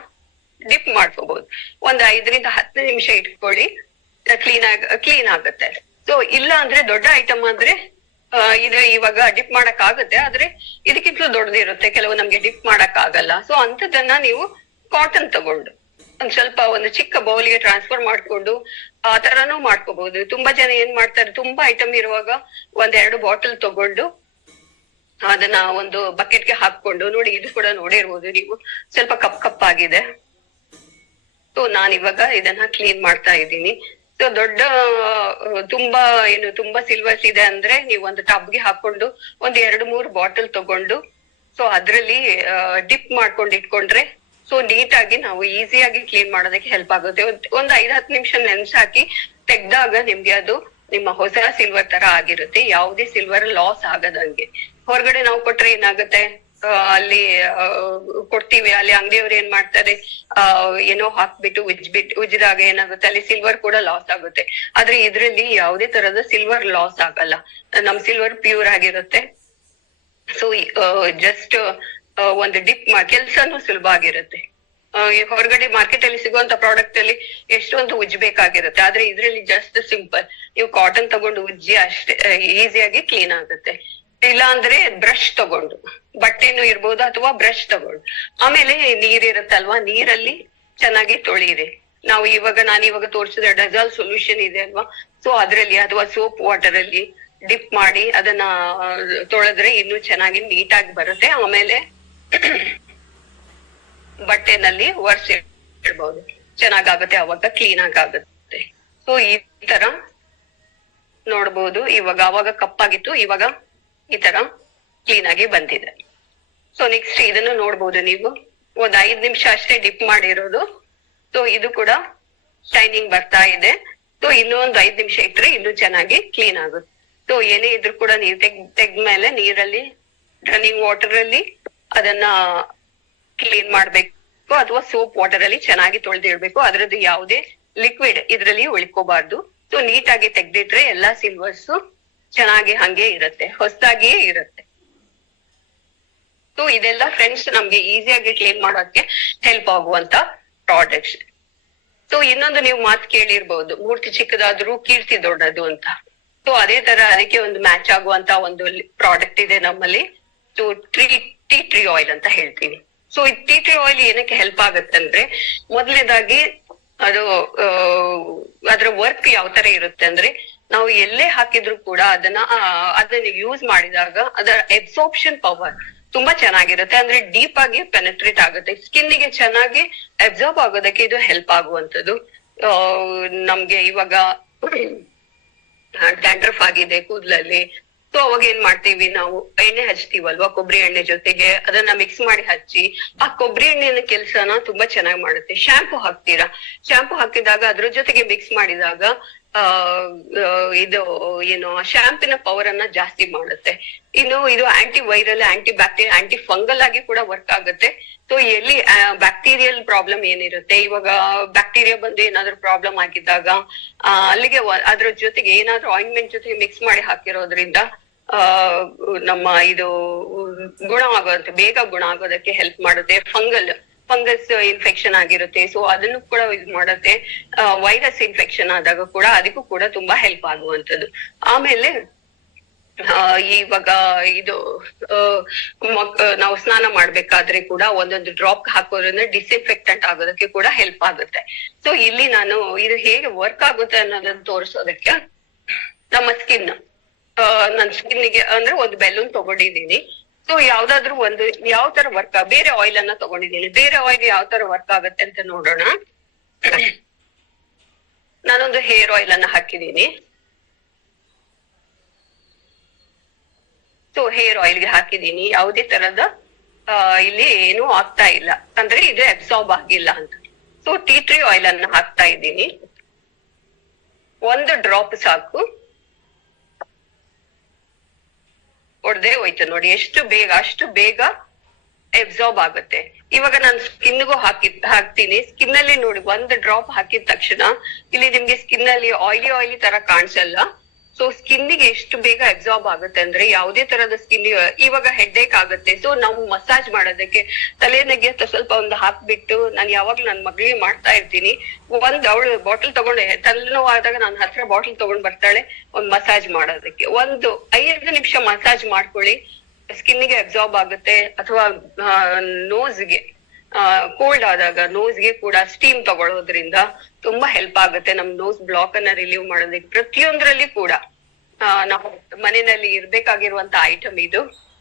ಡಿಪ್ ಮಾಡ್ಕೋಬಹುದು. ಒಂದು 5 ರಿಂದ 10 ನಿಮಿಷ ಇಟ್ಕೊಳ್ಳಿ, ಕ್ಲೀನ್ ಆಗುತ್ತೆ. ಸೊ ಇಲ್ಲ ಅಂದ್ರೆ ದೊಡ್ಡ ಐಟಮ್ ಅಂದ್ರೆ ಇದು ಇವಾಗ ಡಿಪ್ ಮಾಡಕ್ ಆಗುತ್ತೆ, ಆದ್ರೆ ಇದಕ್ಕಿಂತಲೂ ದೊಡ್ಡದಿರುತ್ತೆ, ಕೆಲವು ನಮ್ಗೆ ಡಿಪ್ ಮಾಡಕ್ ಆಗಲ್ಲ. ಸೊ ಅಂತದನ್ನ ನೀವು ಕಾಟನ್ ತಗೊಂಡು ಒಂದು ಚಿಕ್ಕ ಬೌಲ್ಗೆ ಟ್ರಾನ್ಸ್ಫರ್ ಮಾಡ್ಕೊಂಡು ಆ ತರಾನು ಮಾಡ್ಕೋಬಹುದು. ತುಂಬಾ ಜನ ಏನ್ ಮಾಡ್ತಾರೆ, ತುಂಬಾ ಐಟಮ್ ಇರುವಾಗ 1-2 ಬಾಟಲ್ ತಗೊಂಡು ಅದನ್ನ ಒಂದು ಬಕೆಟ್ಗೆ ಹಾಕೊಂಡು, ನೋಡಿ ಇದು ಕೂಡ ನೋಡಿರ್ಬೋದು ನೀವು, ಸ್ವಲ್ಪ ಕಪ್ಪಾಗಿದೆ. ಸೊ ನಾನ್ ಇವಾಗ ಇದನ್ನ ಕ್ಲೀನ್ ಮಾಡ್ತಾ ಇದ್ದೀನಿ. ಸೊ ದೊಡ್ಡ ತುಂಬಾ ತುಂಬಾ ಸಿಲ್ವರ್ಸ್ ಇದೆ ಅಂದ್ರೆ ನೀವು ಒಂದು ಟಬ್ಗೆ ಹಾಕೊಂಡು ಒಂದ್ 2-3 ಬಾಟಲ್ ತಗೊಂಡು ಸೊ ಅದ್ರಲ್ಲಿ ಡಿಪ್ ಮಾಡ್ಕೊಂಡು ಇಟ್ಕೊಂಡ್ರೆ ಸೊ ನೀಟಾಗಿ ನಾವು ಈಸಿಯಾಗಿ ಕ್ಲೀನ್ ಮಾಡೋದಕ್ಕೆ ಹೆಲ್ಪ್ ಆಗುತ್ತೆ. ಒಂದ್ 5-10 ನಿಮಿಷ ನೆನ್ಸಾಕಿ ತೆಗ್ದಾಗ ನಿಮ್ಗೆ ಅದು ನಿಮ್ಮ ಹೊಸ ಸಿಲ್ವರ್ ತರ ಆಗಿರುತ್ತೆ. ಯಾವುದೇ ಸಿಲ್ವರ್ ಲಾಸ್ ಆಗದಂಗೆ. ಹೊರಗಡೆ ನಾವು ಕೊಟ್ರೆ ಏನಾಗುತ್ತೆ, ಅಲ್ಲಿ ಕೊಡ್ತೀವಿ, ಅಲ್ಲಿ ಅಂಗಡಿಯವ್ರು ಏನ್ ಮಾಡ್ತಾರೆ, ಏನೋ ಹಾಕ್ಬಿಟ್ಟು ಉಜ್ಜಿದಾಗ ಏನಾಗುತ್ತೆ, ಅಲ್ಲಿ ಸಿಲ್ವರ್ ಕೂಡ ಲಾಸ್ ಆಗುತ್ತೆ. ಆದ್ರೆ ಇದ್ರಲ್ಲಿ ಯಾವುದೇ ತರದ ಸಿಲ್ವರ್ ಲಾಸ್ ಆಗಲ್ಲ. ನಮ್ ಸಿಲ್ವರ್ ಪ್ಯೂರ್ ಆಗಿರುತ್ತೆ. ಸೊ ಜಸ್ಟ್ ಒಂದು ಡಿಪ್ ಕೆಲ್ಸನೂ ಸುಲಭ ಆಗಿರುತ್ತೆ. ಹೊರಗಡೆ ಮಾರ್ಕೆಟ್ ಅಲ್ಲಿ ಸಿಗುವಂತ ಪ್ರಾಡಕ್ಟ್ ಅಲ್ಲಿ ಎಷ್ಟೊಂದು ಉಜ್ಬೇಕಾಗಿರುತ್ತೆ. ಆದ್ರೆ ಇದ್ರಲ್ಲಿ ಜಸ್ಟ್ ಸಿಂಪಲ್, ನೀವು ಕಾಟನ್ ತಗೊಂಡು ಉಜ್ಜಿ ಅಷ್ಟೇ ಈಸಿಯಾಗಿ ಕ್ಲೀನ್ ಆಗುತ್ತೆ. ಇಲ್ಲ ಅಂದ್ರೆ ಬ್ರಷ್ ತಗೊಂಡು, ಬಟ್ಟೆನೂ ಇರ್ಬೋದು ಅಥವಾ ಬ್ರಷ್ ತಗೊಂಡು, ಆಮೇಲೆ ನೀರಿರುತ್ತಲ್ವಾ, ನೀರಲ್ಲಿ ಚೆನ್ನಾಗಿ ತೊಳೀರಿ. ನಾನಿವಾಗ ತೋರಿಸಿದ ಡೆಜಾಲ್ ಸೊಲ್ಯೂಷನ್ ಇದೆ ಅಲ್ವಾ, ಸೊ ಅದ್ರಲ್ಲಿ ಅಥವಾ ಸೋಪ್ ವಾಟರ್ ಅಲ್ಲಿ ಡಿಪ್ ಮಾಡಿ ಅದನ್ನ ತೊಳೆದ್ರೆ ಇನ್ನೂ ಚೆನ್ನಾಗಿ ನೀಟಾಗಿ ಬರುತ್ತೆ. ಆಮೇಲೆ ಬಟ್ಟೆನಲ್ಲಿ ಒರೆಸಿಡ್ಬಹುದು, ಚೆನ್ನಾಗಾಗುತ್ತೆ, ಅವಾಗ ಕ್ಲೀನ್ ಆಗುತ್ತೆ. ಸೊ ಈ ತರ ನೋಡ್ಬೋದು. ಅವಾಗ ಕಪ್ಪಾಗಿತ್ತು, ಇವಾಗ ಈ ತರ ಕ್ಲೀನ್ ಆಗಿ ಬಂದಿದೆ. ಸೊ ನೆಕ್ಸ್ಟ್ ಇದನ್ನು ನೋಡ್ಬೋದು ನೀವು, ಒಂದ್ 5 ನಿಮಿಷ ಅಷ್ಟೇ ಡಿಪ್ ಮಾಡಿರೋದು. ಸೊ ಇದು ಕೂಡ ಶೈನಿಂಗ್ ಬರ್ತಾ ಇದೆ. ಸೊ ಇನ್ನೂ ಒಂದು 5 ನಿಮಿಷ ಇಟ್ರೆ ಇನ್ನೂ ಚೆನ್ನಾಗಿ ಕ್ಲೀನ್ ಆಗುತ್ತೆ. ಸೊ ಏನೇ ಇದ್ರು ಕೂಡ ನೀವು ತೆಗ್ದ್ಮೇಲೆ ನೀರಲ್ಲಿ, ರನ್ನಿಂಗ್ ವಾಟರ್ ಅಲ್ಲಿ ಅದನ್ನ ಕ್ಲೀನ್ ಮಾಡ್ಬೇಕು ಅಥವಾ ಸೋಪ್ ವಾಟರ್ ಅಲ್ಲಿ ಚೆನ್ನಾಗಿ ತೊಳೆದಿಡ್ಬೇಕು. ಅದ್ರದ್ದು ಯಾವುದೇ ಲಿಕ್ವಿಡ್ ಇದ್ರಲ್ಲಿ ಉಳ್ಕೋಬಾರ್ದು. ಸೊ ನೀಟಾಗಿ ತೆಗ್ದಿಟ್ರೆ ಎಲ್ಲಾ ಸಿಲ್ವರ್ಸ್ ಚೆನ್ನಾಗಿ ಹಂಗೆ ಇರುತ್ತೆ, ಹೊಸದಾಗಿಯೇ ಇರುತ್ತೆ. ಸೊ ಇದೆಲ್ಲ ಫ್ರೆಂಡ್ಸ್ ನಮ್ಗೆ ಈಸಿಯಾಗಿ ಕ್ಲೀನ್ ಮಾಡೋಕೆ ಹೆಲ್ಪ್ ಆಗುವಂತ ಪ್ರಾಡಕ್ಟ್ಸ್. ಸೊ ಇನ್ನೊಂದು ನೀವು ಮಾತು ಕೇಳಿರ್ಬಹುದು, ಮೂರ್ತಿ ಚಿಕ್ಕದಾದ್ರೂ ಕೀರ್ತಿ ದೊಡ್ಡದು ಅಂತ. ಸೊ ಅದೇ ತರ ಅದಕ್ಕೆ ಒಂದು ಮ್ಯಾಚ್ ಆಗುವಂತ ಒಂದು ಪ್ರಾಡಕ್ಟ್ ಇದೆ ನಮ್ಮಲ್ಲಿ. ಸೊ ಟೀ ಟ್ರೀ ಆಯಿಲ್ ಅಂತ ಹೇಳ್ತೀವಿ. ಸೊ ಈ ಟೀ ಟ್ರೀ ಆಯಿಲ್ ಏನಕ್ಕೆ ಹೆಲ್ಪ್ ಆಗುತ್ತೆ ಅಂದ್ರೆ, ಮೊದಲನೇದಾಗಿ ಅದು ಅದ್ರ ವರ್ಕ್ ಯಾವ ತರ ಇರುತ್ತೆ ಅಂದ್ರೆ, ನಾವು ಎಲ್ಲೇ ಹಾಕಿದ್ರು ಕೂಡ ಅದನ್ನ ಯೂಸ್ ಮಾಡಿದಾಗ ಅದರ ಎಬ್ಸಾರ್ಪ್ಷನ್ ಪವರ್ ತುಂಬಾ ಚೆನ್ನಾಗಿರುತ್ತೆ. ಅಂದ್ರೆ ಡೀಪ್ ಆಗಿ ಪೆನೆಟ್ರೇಟ್ ಆಗುತ್ತೆ, ಸ್ಕಿನ್ನಿಗೆ ಚೆನ್ನಾಗಿ ಅಬ್ಸಾರ್ಬ್ ಆಗೋದಕ್ಕೆ ಇದು ಹೆಲ್ಪ್ ಆಗುವಂತದ್ದು. ನಮ್ಗೆ ಇವಾಗ ಡ್ಯಾಂಡ್ರಫ್ ಆಗಿದೆ ಕೂದಲಲ್ಲಿ, ಸೊ ಅವಾಗ ಏನ್ ಮಾಡ್ತೀವಿ, ನಾವು ಎಣ್ಣೆ ಹಚ್ತೀವಲ್ವಾ, ಕೊಬ್ಬರಿ ಎಣ್ಣೆ ಜೊತೆಗೆ ಅದನ್ನ ಮಿಕ್ಸ್ ಮಾಡಿ ಹಚ್ಚಿ, ಆ ಕೊಬ್ಬರಿ ಎಣ್ಣೆನ ಕೆಲ್ಸನ ತುಂಬಾ ಚೆನ್ನಾಗಿ ಮಾಡುತ್ತೆ. ಶಾಂಪು ಹಾಕ್ತೀರಾ, ಶಾಂಪು ಹಾಕಿದಾಗ ಅದ್ರ ಜೊತೆಗೆ ಮಿಕ್ಸ್ ಮಾಡಿದಾಗ ಇದು ಶಾಂಪಿನ ಪವರ್ ಅನ್ನ ಜಾಸ್ತಿ ಮಾಡುತ್ತೆ. ಇನ್ನು ಇದು anti viral, anti bacterial, aunty fungal ಆಗಿ ಕೂಡ ವರ್ಕ್ ಆಗುತ್ತೆ. ಸೊ ಎಲ್ಲಿ ಬ್ಯಾಕ್ಟೀರಿಯಲ್ ಪ್ರಾಬ್ಲಮ್ ಏನಿರುತ್ತೆ, ಇವಾಗ ಬ್ಯಾಕ್ಟೀರಿಯಾ ಬಂದು ಏನಾದ್ರು ಪ್ರಾಬ್ಲಮ್ ಆಗಿದ್ದಾಗ ಅಲ್ಲಿಗೆ ಅದ್ರ ಜೊತೆಗೆ ಏನಾದ್ರು ಆಯಿಂಟ್ಮೆಂಟ್ ಜೊತೆಗೆ ಮಿಕ್ಸ್ ಮಾಡಿ ಹಾಕಿರೋದ್ರಿಂದ ನಮ್ಮ ಇದು ಬೇಗ ಗುಣ ಆಗೋದಕ್ಕೆ ಹೆಲ್ಪ್ ಮಾಡುತ್ತೆ. ಫಂಗಸ್ ಇನ್ಫೆಕ್ಷನ್ ಆಗಿರುತ್ತೆ, ಸೊ ಅದನ್ನು ಕೂಡ ಇದು ಮಾಡುತ್ತೆ. ವೈರಸ್ ಇನ್ಫೆಕ್ಷನ್ ಆದಾಗ ಕೂಡ ಅದಕ್ಕೂ ಕೂಡ ತುಂಬಾ ಹೆಲ್ಪ್ ಆಗುವಂತದ್ದು. ಆಮೇಲೆ ಇವಾಗ ಇದು ನಾವು ಸ್ನಾನ ಮಾಡ್ಬೇಕಾದ್ರೆ ಕೂಡ ಒಂದೊಂದು ಡ್ರಾಪ್ ಹಾಕೋದ್ರಿಂದ ಡಿಸ್ಇನ್ಫೆಕ್ಟೆಂಟ್ ಆಗೋದಕ್ಕೆ ಕೂಡ ಹೆಲ್ಪ್ ಆಗುತ್ತೆ. ಸೊ ಇಲ್ಲಿ ನಾನು ಇದು ಹೇಗೆ ವರ್ಕ್ ಆಗುತ್ತೆ ಅನ್ನೋದನ್ನ ತೋರಿಸೋದಕ್ಕೆ ನಮ್ಮ ನನ್ನ ಸ್ಕಿನ್ನಿಗೆ ಅಂದ್ರೆ ಒಂದು ಬೆಲೂನ್ ತಗೊಂಡಿದ್ದೀನಿ. ಸೊ ಯಾವ್ದಾದ್ರು ಒಂದು ಯಾವ ತರ ಬೇರೆ ಆಯಿಲ್ ಅನ್ನ ತಗೊಂಡಿದ್ದೀನಿ. ಬೇರೆ ಆಯಿಲ್ ಯಾವ ತರ ವರ್ಕ್ ಆಗುತ್ತೆ ಅಂತ ನೋಡೋಣ. ನಾನೊಂದು ಹೇರ್ ಆಯಿಲ್ ಅನ್ನ ಹಾಕಿದ್ದೀನಿ. ಸೊ ಹೇರ್ ಆಯಿಲ್ಗೆ ಹಾಕಿದ್ದೀನಿ, ಯಾವುದೇ ತರದ ಇಲ್ಲಿ ಏನು ಆಗ್ತಾ ಇಲ್ಲ, ಅಂದ್ರೆ ಇದು ಅಬ್ಸಾರ್ಬ್ ಆಗಿಲ್ಲ ಅಂತ. ಸೊ ಟೀ ಟ್ರೀ ಆಯಿಲ್ ಅನ್ನ ಹಾಕ್ತಾ ಇದ್ದೀನಿ. 1 ಡ್ರಾಪ್ ಸಾಕು, ಹೊಡೆದೇ ಹೋಯ್ತು ನೋಡಿ, ಅಷ್ಟು ಬೇಗ ಅಬ್ಸಾರ್ಬ್ ಆಗುತ್ತೆ. ಇವಾಗ ನಾನು ಸ್ಕಿನ್ಗೂ ಹಾಕ್ತೀನಿ. ಸ್ಕಿನ್ ಅಲ್ಲಿ ನೋಡಿ 1 ಡ್ರಾಪ್ ಹಾಕಿದ ತಕ್ಷಣ ಇಲ್ಲಿ ನಿಮ್ಗೆ ಸ್ಕಿನ್ ಅಲ್ಲಿ ಆಯಿಲಿ ತರ ಕಾಣಿಸಲ್ಲ. ಸೊ ಸ್ಕಿನ್ನಿಗೆ ಎಷ್ಟು ಬೇಗ ಅಬ್ಸಾರ್ಬ್ ಆಗುತ್ತೆ ಅಂದ್ರೆ, ಯಾವುದೇ ತರದ ಸ್ಕಿನ್ ಇವಾಗ ಹೆಡ್ಏಕ್ ಆಗುತ್ತೆ. ಸೊ ನಾವು ಮಸಾಜ್ ಮಾಡೋದಕ್ಕೆ ತಲೆನಗೆ ಸ್ವಲ್ಪ ಒಂದು ಹಾಕ್ಬಿಟ್ಟು, ನಾನು ಯಾವಾಗ್ಲೂ ನನ್ನ ಮಗಳಿಗೆ ಮಾಡ್ತಾ ಇರ್ತೀನಿ. ಅವಳು ಬಾಟಲ್ ತಗೊಂಡೆ, ತಲೆನೋವು ಆದಾಗ ನನ್ನ ಹತ್ರ ಬಾಟಲ್ ತಗೊಂಡ್ ಬರ್ತಾಳೆ ಒಂದ್ ಮಸಾಜ್ ಮಾಡೋದಕ್ಕೆ. 5 ನಿಮಿಷ ಮಸಾಜ್ ಮಾಡ್ಕೊಳ್ಳಿ, ಸ್ಕಿನ್ನಿಗೆ ಅಬ್ಸಾರ್ಬ್ ಆಗುತ್ತೆ. ಅಥವಾ ನೋಸ್ಗೆ ಕೋಲ್ಡ್ ಆದಾಗ ನೋಸ್ಗೆ ಕೂಡ ಸ್ಟೀಮ್ ತಗೊಳ್ಳೋದ್ರಿಂದ ತುಂಬಾ ಹೆಲ್ಪ್ ಆಗುತ್ತೆ. ನಮ್ ನೋಸ್ ಬ್ಲಾಕ್ ಅನ್ನ ರಿಲೀವ್ ಮಾಡೋದಕ್ಕೆ. ಪ್ರತಿಯೊಂದ್ರಲ್ಲಿ ಕೂಡ ನಾವು ಮನೆಯಲ್ಲಿ ಇರ್ಬೇಕಾಗಿರುವಂತ ಐಟಮ್ ಇದು.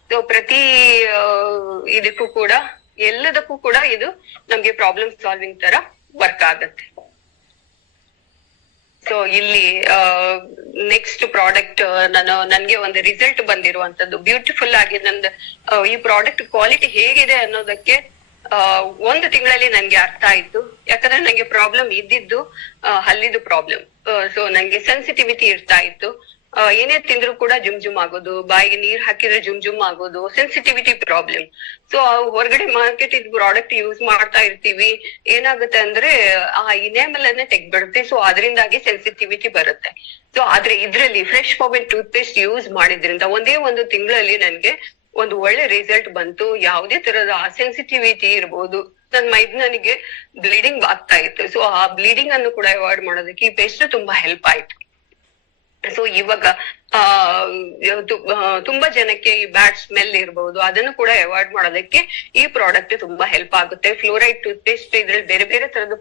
ಸೊ ಪ್ರತಿ ಇದಕ್ಕೂ ಕೂಡ, ಎಲ್ಲದಕ್ಕೂ ಕೂಡ ಇದು ನಮ್ಗೆ ಪ್ರಾಬ್ಲಮ್ ಸಾಲ್ವಿಂಗ್ ತರ ವರ್ಕ್ ಆಗತ್ತೆ. ಸೊ ಇಲ್ಲಿ ನೆಕ್ಸ್ಟ್ ಪ್ರಾಡಕ್ಟ್ ನನ್ಗೆ ಒಂದು ರಿಸಲ್ಟ್ ಬಂದಿರುವಂತದ್ದು ಬ್ಯೂಟಿಫುಲ್ ಆಗಿ ನಂದು ಈ ಪ್ರಾಡಕ್ಟ್ ಕ್ವಾಲಿಟಿ ಹೇಗಿದೆ ಅನ್ನೋದಕ್ಕೆ ಒಂದು ತಿಂಗಳಲ್ಲಿ ನನ್ಗೆ ಅರ್ಥ ಆಯ್ತು. ಯಾಕಂದ್ರೆ ನಂಗೆ ಪ್ರಾಬ್ಲಮ್ ಇದ್ದಿದ್ದು ಹಲ್ಲಿದು ಪ್ರಾಬ್ಲಮ್. ಸೊ ನಂಗೆ ಸೆನ್ಸಿಟಿವಿಟಿ ಇರ್ತಾ ಇತ್ತು. ಏನೇ ತಿಂದ್ರು ಕೂಡ ಜುಮ್ ಆಗೋದು, ಬಾಯಿಗೆ ನೀರ್ ಹಾಕಿದ್ರೆ ಜುಮ್ ಆಗೋದು, ಸೆನ್ಸಿಟಿವಿಟಿ ಪ್ರಾಬ್ಲಮ್. ಸೊ ಹೊರಗಡೆ ಮಾರ್ಕೆಟ್ ಇದ್ ಪ್ರಾಡಕ್ಟ್ ಯೂಸ್ ಮಾಡ್ತಾ ಇರ್ತೀವಿ, ಏನಾಗುತ್ತೆ ಅಂದ್ರೆ ಆ ಇನೇಮಲ್ ಅನ್ನೇ ತೆಗ್ದ್ಬಿಡುತ್ತೆ. ಸೊ ಅದರಿಂದಾಗಿ ಸೆನ್ಸಿಟಿವಿಟಿ ಬರುತ್ತೆ. ಸೊ ಆದ್ರೆ ಇದ್ರಲ್ಲಿ fresh moment tooth paste use ಮಾಡಿದ್ರಿಂದ ಒಂದೇ ಒಂದು ತಿಂಗಳಲ್ಲಿ ನನ್ಗೆ ಒಂದು ಒಳ್ಳೆ ರಿಸಲ್ಟ್ ಬಂತು. ಯಾವುದೇ ತರದ ಸೆನ್ಸಿಟಿವಿಟಿ ಇರ್ಬೋದು, ನನಗೆ ಬ್ಲೀಡಿಂಗ್ ಆಗ್ತಾ ಇತ್ತು. ಸೊ ಆ ಬ್ಲೀಡಿಂಗ್ ಅನ್ನು ಕೂಡ ಅವಾಯ್ಡ್ ಮಾಡೋದಕ್ಕೆ ಈ ಪೇಸ್ಟ್ ತುಂಬಾ ಹೆಲ್ಪ್ ಆಯ್ತು. ಸೊ ಇವಾಗ ತುಂಬಾ ಜನಕ್ಕೆ ಈ ಬ್ಯಾಡ್ ಸ್ಮೆಲ್ ಇರಬಹುದು, ಅದನ್ನು ಕೂಡ ಅವಾಯ್ಡ್ ಮಾಡೋದಕ್ಕೆ ಈ ಪ್ರಾಡಕ್ಟ್ ತುಂಬಾ ಹೆಲ್ಪ್ ಆಗುತ್ತೆ. ಫ್ಲೋರೈಡ್ ಟೂತ್ ಪೇಸ್ಟ್ ಇದ್ರಲ್ಲಿ ಬೇರೆ ಬೇರೆ ತರದ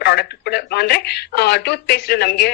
ಪ್ರಾಡಕ್ಟ್ ಕೂಡ ಅಂದ್ರೆ ಟೂತ್ ಪೇಸ್ಟ್ ನಮ್ಗೆ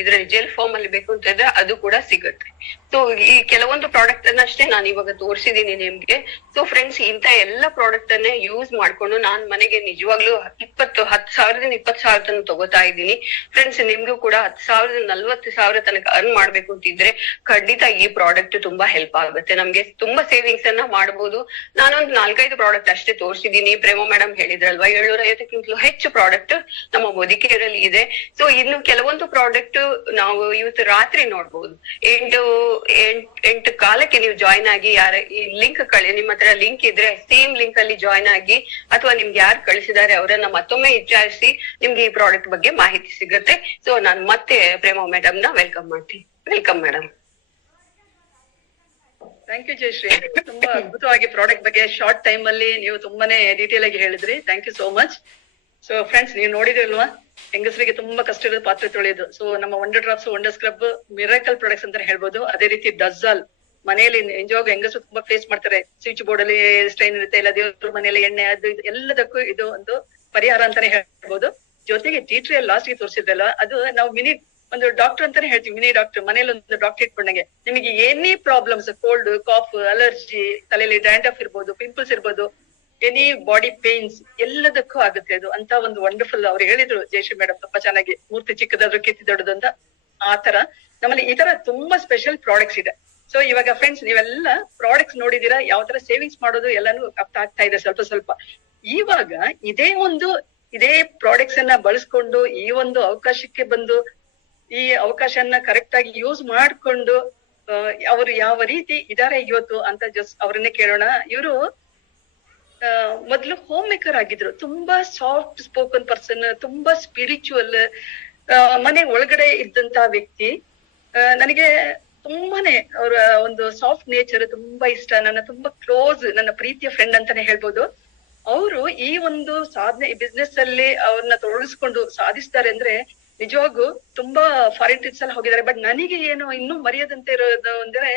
ಇದ್ರಲ್ಲಿ ಜೆಲ್ ಫಾರ್ಮ್ ಅಲ್ಲಿ ಬೇಕು ಅಂತಂದ್ರೆ ಅದು ಕೂಡ ಸಿಗುತ್ತೆ. ಸೊ ಈ ಕೆಲವೊಂದು ಪ್ರಾಡಕ್ಟ್ ಅನ್ನ ಅಷ್ಟೇ ನಾನು ಇವಾಗ ತೋರಿಸಿದೀನಿ ನಿಮ್ಗೆ. ಸೊ ಫ್ರೆಂಡ್ಸ್, ಇಂತ ಎಲ್ಲ ಪ್ರಾಡಕ್ಟ್ ಅನ್ನೇ ಯೂಸ್ ಮಾಡ್ಕೊಂಡು ನಾನ್ ಮನೆಗೆ ನಿಜವಾಗ್ಲೂ 10,000ದಿಂದ 20,000 ತನಕ ತಗೋತಾ ಇದ್ದೀನಿ. ಫ್ರೆಂಡ್ಸ್, ನಿಮ್ಗೂ ಕೂಡ 10,000 40,000 ತನಕ ಅರ್ನ್ ಮಾಡ್ಬೇಕು ಅಂತಿದ್ರೆ ಖಂಡಿತ ಈ ಪ್ರಾಡಕ್ಟ್ ತುಂಬಾ ಹೆಲ್ಪ್ ಆಗುತ್ತೆ. ನಮ್ಗೆ ತುಂಬಾ ಸೇವಿಂಗ್ಸ್ ಅನ್ನ ಮಾಡಬಹುದು. ನಾನೊಂದು 4-5 ಪ್ರಾಡಕ್ಟ್ ಅಷ್ಟೇ ತೋರಿಸಿದೀನಿ. ಪ್ರೇಮ ಮೇಡಮ್ ಹೇಳಿದ್ರಲ್ವಾ 750ಕ್ಕಿಂತಲೂ ಹೆಚ್ಚು ಪ್ರಾಡಕ್ಟ್ ನಮ್ಮ ಮುದಿಕೇರಲ್ಲಿ ಇದೆ. ಸೊ ಇನ್ನು ಕೆಲವೊಂದು ಪ್ರಾಡಕ್ಟ್ ನಾವು ಇವತ್ತು ರಾತ್ರಿ ನೋಡ್ಬೋದು. 8 ಕಾಲಕ್ಕೆ ನೀವು ಜಾಯ್ನ್ ಆಗಿ ಈ ಲಿಂಕ್ ನಿಮ್ಮ ಹತ್ರ ಲಿಂಕ್ ಇದ್ರೆ ಸೇಮ್ ಲಿಂಕ್ ಅಲ್ಲಿ ಜಾಯ್ನ್ ಆಗಿ, ಅಥವಾ ನಿಮ್ಗೆ ಯಾರು ಕಳಿಸಿದ್ದಾರೆ ಅವರನ್ನ ಮತ್ತೊಮ್ಮೆ ವಿಚಾರಿಸಿ ನಿಮ್ಗೆ ಈ ಪ್ರಾಡಕ್ಟ್ ಬಗ್ಗೆ ಮಾಹಿತಿ ಸಿಗುತ್ತೆ. ಸೊ ನಾನು ಮತ್ತೆ ಪ್ರೇಮ ಮೇಡಮ್ ನ ವೆಲ್ಕಮ್ ಮಾಡ್ತೀನಿ. Welcome madam. Thank you Jayashree. ತುಂಬಾ ಅದ್ಭುತವಾಗಿ ಪ್ರಾಡಕ್ಟ್ ಬಗ್ಗೆ ಶಾರ್ಟ್ ಟೈಮ್ ಅಲ್ಲಿ ನೀವು ತುಂಬಾನೇ ಡೀಟೇಲ್ ಆಗಿ ಹೇಳಿದ್ರಿ. Thank you so much. So friends, ನೀವು ನೋಡಿದ್ರಲ್ವಾ, ಹೆಂಗಸರಿಗೆ ತುಂಬಾ ಕಷ್ಟ ಇರೋದು ಪಾತ್ರೆ ತೊಳೆಯೋದು. ಸೊ ನಮ್ಮ wonder drops, wonder scrub miracle products ಅಂತ ಹೇಳ್ಬೋದು. ಅದೇ ರೀತಿ ಡಜ್ಜಾಲ್ ಮನೆಯಲ್ಲಿ ನಿಜವಾಗ ಹೆಂಗಸರು ತುಂಬಾ ಫೇಸ್ ಮಾಡ್ತಾರೆ. ಸ್ವಿಚ್ ಬೋರ್ಡ್ ಅಲ್ಲಿ ಸ್ಟ್ರೈನ್ ಇರುತ್ತೆ, ಇಲ್ಲ ದೇವ್ರ ಮನೆಯಲ್ಲಿ ಎಣ್ಣೆ, ಅದು ಇದು ಎಲ್ಲದಕ್ಕೂ ಇದು ಒಂದು ಪರಿಹಾರ ಅಂತಾನೆ ಹೇಳ್ಬೋದು. ಜೊತೆಗೆ ಟೀಟ್ರಿಯಲ್ಲಿ ಲಾಸ್ಟ್ ಗೆ ತೋರಿಸಿದ್ರಲ್ಲ, ಅದು ನಾವು ಒಂದು ಡಾಕ್ಟರ್ ಅಂತಾನೆ ಹೇಳ್ತೀವಿ. Mini doctor. ಮನೇಲಿ ಒಂದು ಡಾಕ್ಟರ್ ಇಟ್ಕೊಂಡಂಗೆ ನಿಮಗೆ ಏನೇ ಪ್ರಾಬ್ಲಮ್ಸ್, ಕೋಲ್ಡ್, ಕಾಫ್, ಅಲರ್ಜಿ, ತಲೆಯಲ್ಲಿ ಡ್ಯಾಂಡ್ರಫ್ ಇರ್ಬೋದು, ಪಿಂಪಲ್ಸ್ ಇರ್ಬೋದು, ಎನಿ ಬಾಡಿ ಪೇನ್ಸ್ ಎಲ್ಲದಕ್ಕೂ ಆಗುತ್ತೆ ಅದು. ಅಂತ ಒಂದು ವಂಡರ್ಫುಲ್ ಅವ್ರು ಹೇಳಿದ್ರು ಜಯಶ್ರೀ ಮೇಡಮ್ ತುಂಬಾ ಚೆನ್ನಾಗಿ, ಮೂರ್ತಿ ಚಿಕ್ಕದಾದ್ರು ಕೀರ್ತಿ ದೊಡ್ಡದು ಅಂತ. ಆ ತರ ನಮ್ಮಲ್ಲಿ ಈ ತರ ತುಂಬಾ ಸ್ಪೆಷಲ್ ಪ್ರಾಡಕ್ಟ್ಸ್ ಇದೆ. ಸೊ ಇವಾಗ ಫ್ರೆಂಡ್ಸ್, ನೀವೆಲ್ಲ ಪ್ರಾಡಕ್ಟ್ಸ್ ನೋಡಿದೀರಾ, ಯಾವ ತರ ಸೇವಿಂಗ್ಸ್ ಮಾಡೋದು ಎಲ್ಲಾನು ಅರ್ಥ ಆಗ್ತಾ ಇದೆ ಸ್ವಲ್ಪ ಸ್ವಲ್ಪ. ಇವಾಗ ಇದೇ ಪ್ರಾಡಕ್ಟ್ಸ್ ಅನ್ನ ಬಳಸ್ಕೊಂಡು ಈ ಒಂದು ಅವಕಾಶಕ್ಕೆ ಬಂದು ಈ ಅವಕಾಶನ ಕರೆಕ್ಟ್ ಆಗಿ ಯೂಸ್ ಮಾಡ್ಕೊಂಡು ಅವರು ಯಾವ ರೀತಿ ಇದಾರೆ ಇವತ್ತು ಅಂತ ಅವ್ರನ್ನೇ ಕೇಳೋಣ. ಇವರು ಮೊದ್ಲು ಹೋಮ್ ಮೇಕರ್ ಆಗಿದ್ರು. ತುಂಬಾ ಸಾಫ್ಟ್ ಸ್ಪೋಕನ್ ಪರ್ಸನ್, ತುಂಬಾ ಸ್ಪಿರಿಚುವಲ್, ಮನೆ ಒಳಗಡೆ ಇದ್ದಂತ ವ್ಯಕ್ತಿ. ನನಗೆ ತುಂಬಾನೇ ಅವರ ಒಂದು ಸಾಫ್ಟ್ ನೇಚರ್ ತುಂಬಾ ಇಷ್ಟ. ನನ್ನ ತುಂಬಾ ಕ್ಲೋಸ್, ನನ್ನ ಪ್ರೀತಿಯ ಫ್ರೆಂಡ್ ಅಂತಾನೆ ಹೇಳ್ಬೋದು. ಅವರು ಈ ಒಂದು ಸಾಧನೆ, ಈ ಬಿಸ್ನೆಸ್ ಅಲ್ಲಿ ಅವ್ರನ್ನ ತೊಡಗಿಸ್ಕೊಂಡು ಸಾಧಿಸ್ತಾರೆ ಅಂದ್ರೆ ನಿಜವಾಗೂ ತುಂಬಾ ಫಾರಿನ್ ಟ್ರಿಪ್ಸ್ ಎಲ್ಲ ಹೋಗಿದ್ದಾರೆ. ಬಟ್ ನನಗೆ ಏನು ಇನ್ನೂ ಮರೆಯದಂತೆ ಇರೋದು ಅಂದ್ರೆ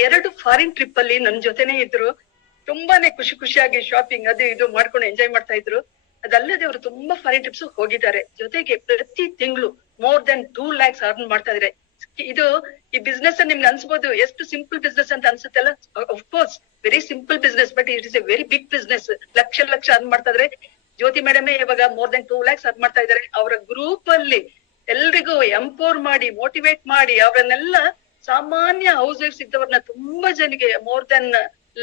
2 ಫಾರಿನ್ ಟ್ರಿಪ್ ಅಲ್ಲಿ ನನ್ ಜೊತೆನೆ ಇದ್ರು. ತುಂಬಾನೇ ಖುಷಿಯಾಗಿ ಶಾಪಿಂಗ್ ಅದು ಇದು ಮಾಡ್ಕೊಂಡು ಎಂಜಾಯ್ ಮಾಡ್ತಾ ಇದ್ರು. ಅದಲ್ಲದೆ ಅವರು ತುಂಬಾ ಫಾರಿನ್ ಟ್ರಿಪ್ಸ್ ಹೋಗಿದ್ದಾರೆ. ಜೊತೆಗೆ ಪ್ರತಿ ತಿಂಗಳು more than 2 lakhs ಅರ್ನ್ ಮಾಡ್ತಾ ಇದ್ದಾರೆ. ಈ ಬಿಸ್ನೆಸ್ ನಿಮ್ಗೆ ಅನ್ಸ್ಬೋದು ಎಷ್ಟು ಸಿಂಪಲ್ ಬಿಸ್ನೆಸ್ ಅಂತ ಅನ್ಸುತ್ತಲ್ಲ. Of course very simple business, but it is a very big business. Lakh earn ಮಾಡ್ತಾ ಇದ್ರೆ. ಜ್ಯೋತಿ ಮೇಡಮೇ ಇವಾಗ more than 2 lakhs ಅರ್ನ್ ಮಾಡ್ತಾ ಇದ್ದಾರೆ. ಅವರ ಗ್ರೂಪ್ ಅಲ್ಲಿ ಎಲ್ರಿಗೂ ಎಂಪವರ್ ಮಾಡಿ, ಮೋಟಿವೇಟ್ ಮಾಡಿ, ಅವರನ್ನೆಲ್ಲ ಸಾಮಾನ್ಯ ಹೌಸ್ ವೈಫ್ಸ್ ಇದ್ದವ್ರನ್ನ ತುಂಬಾ ಜನಕ್ಕೆ more than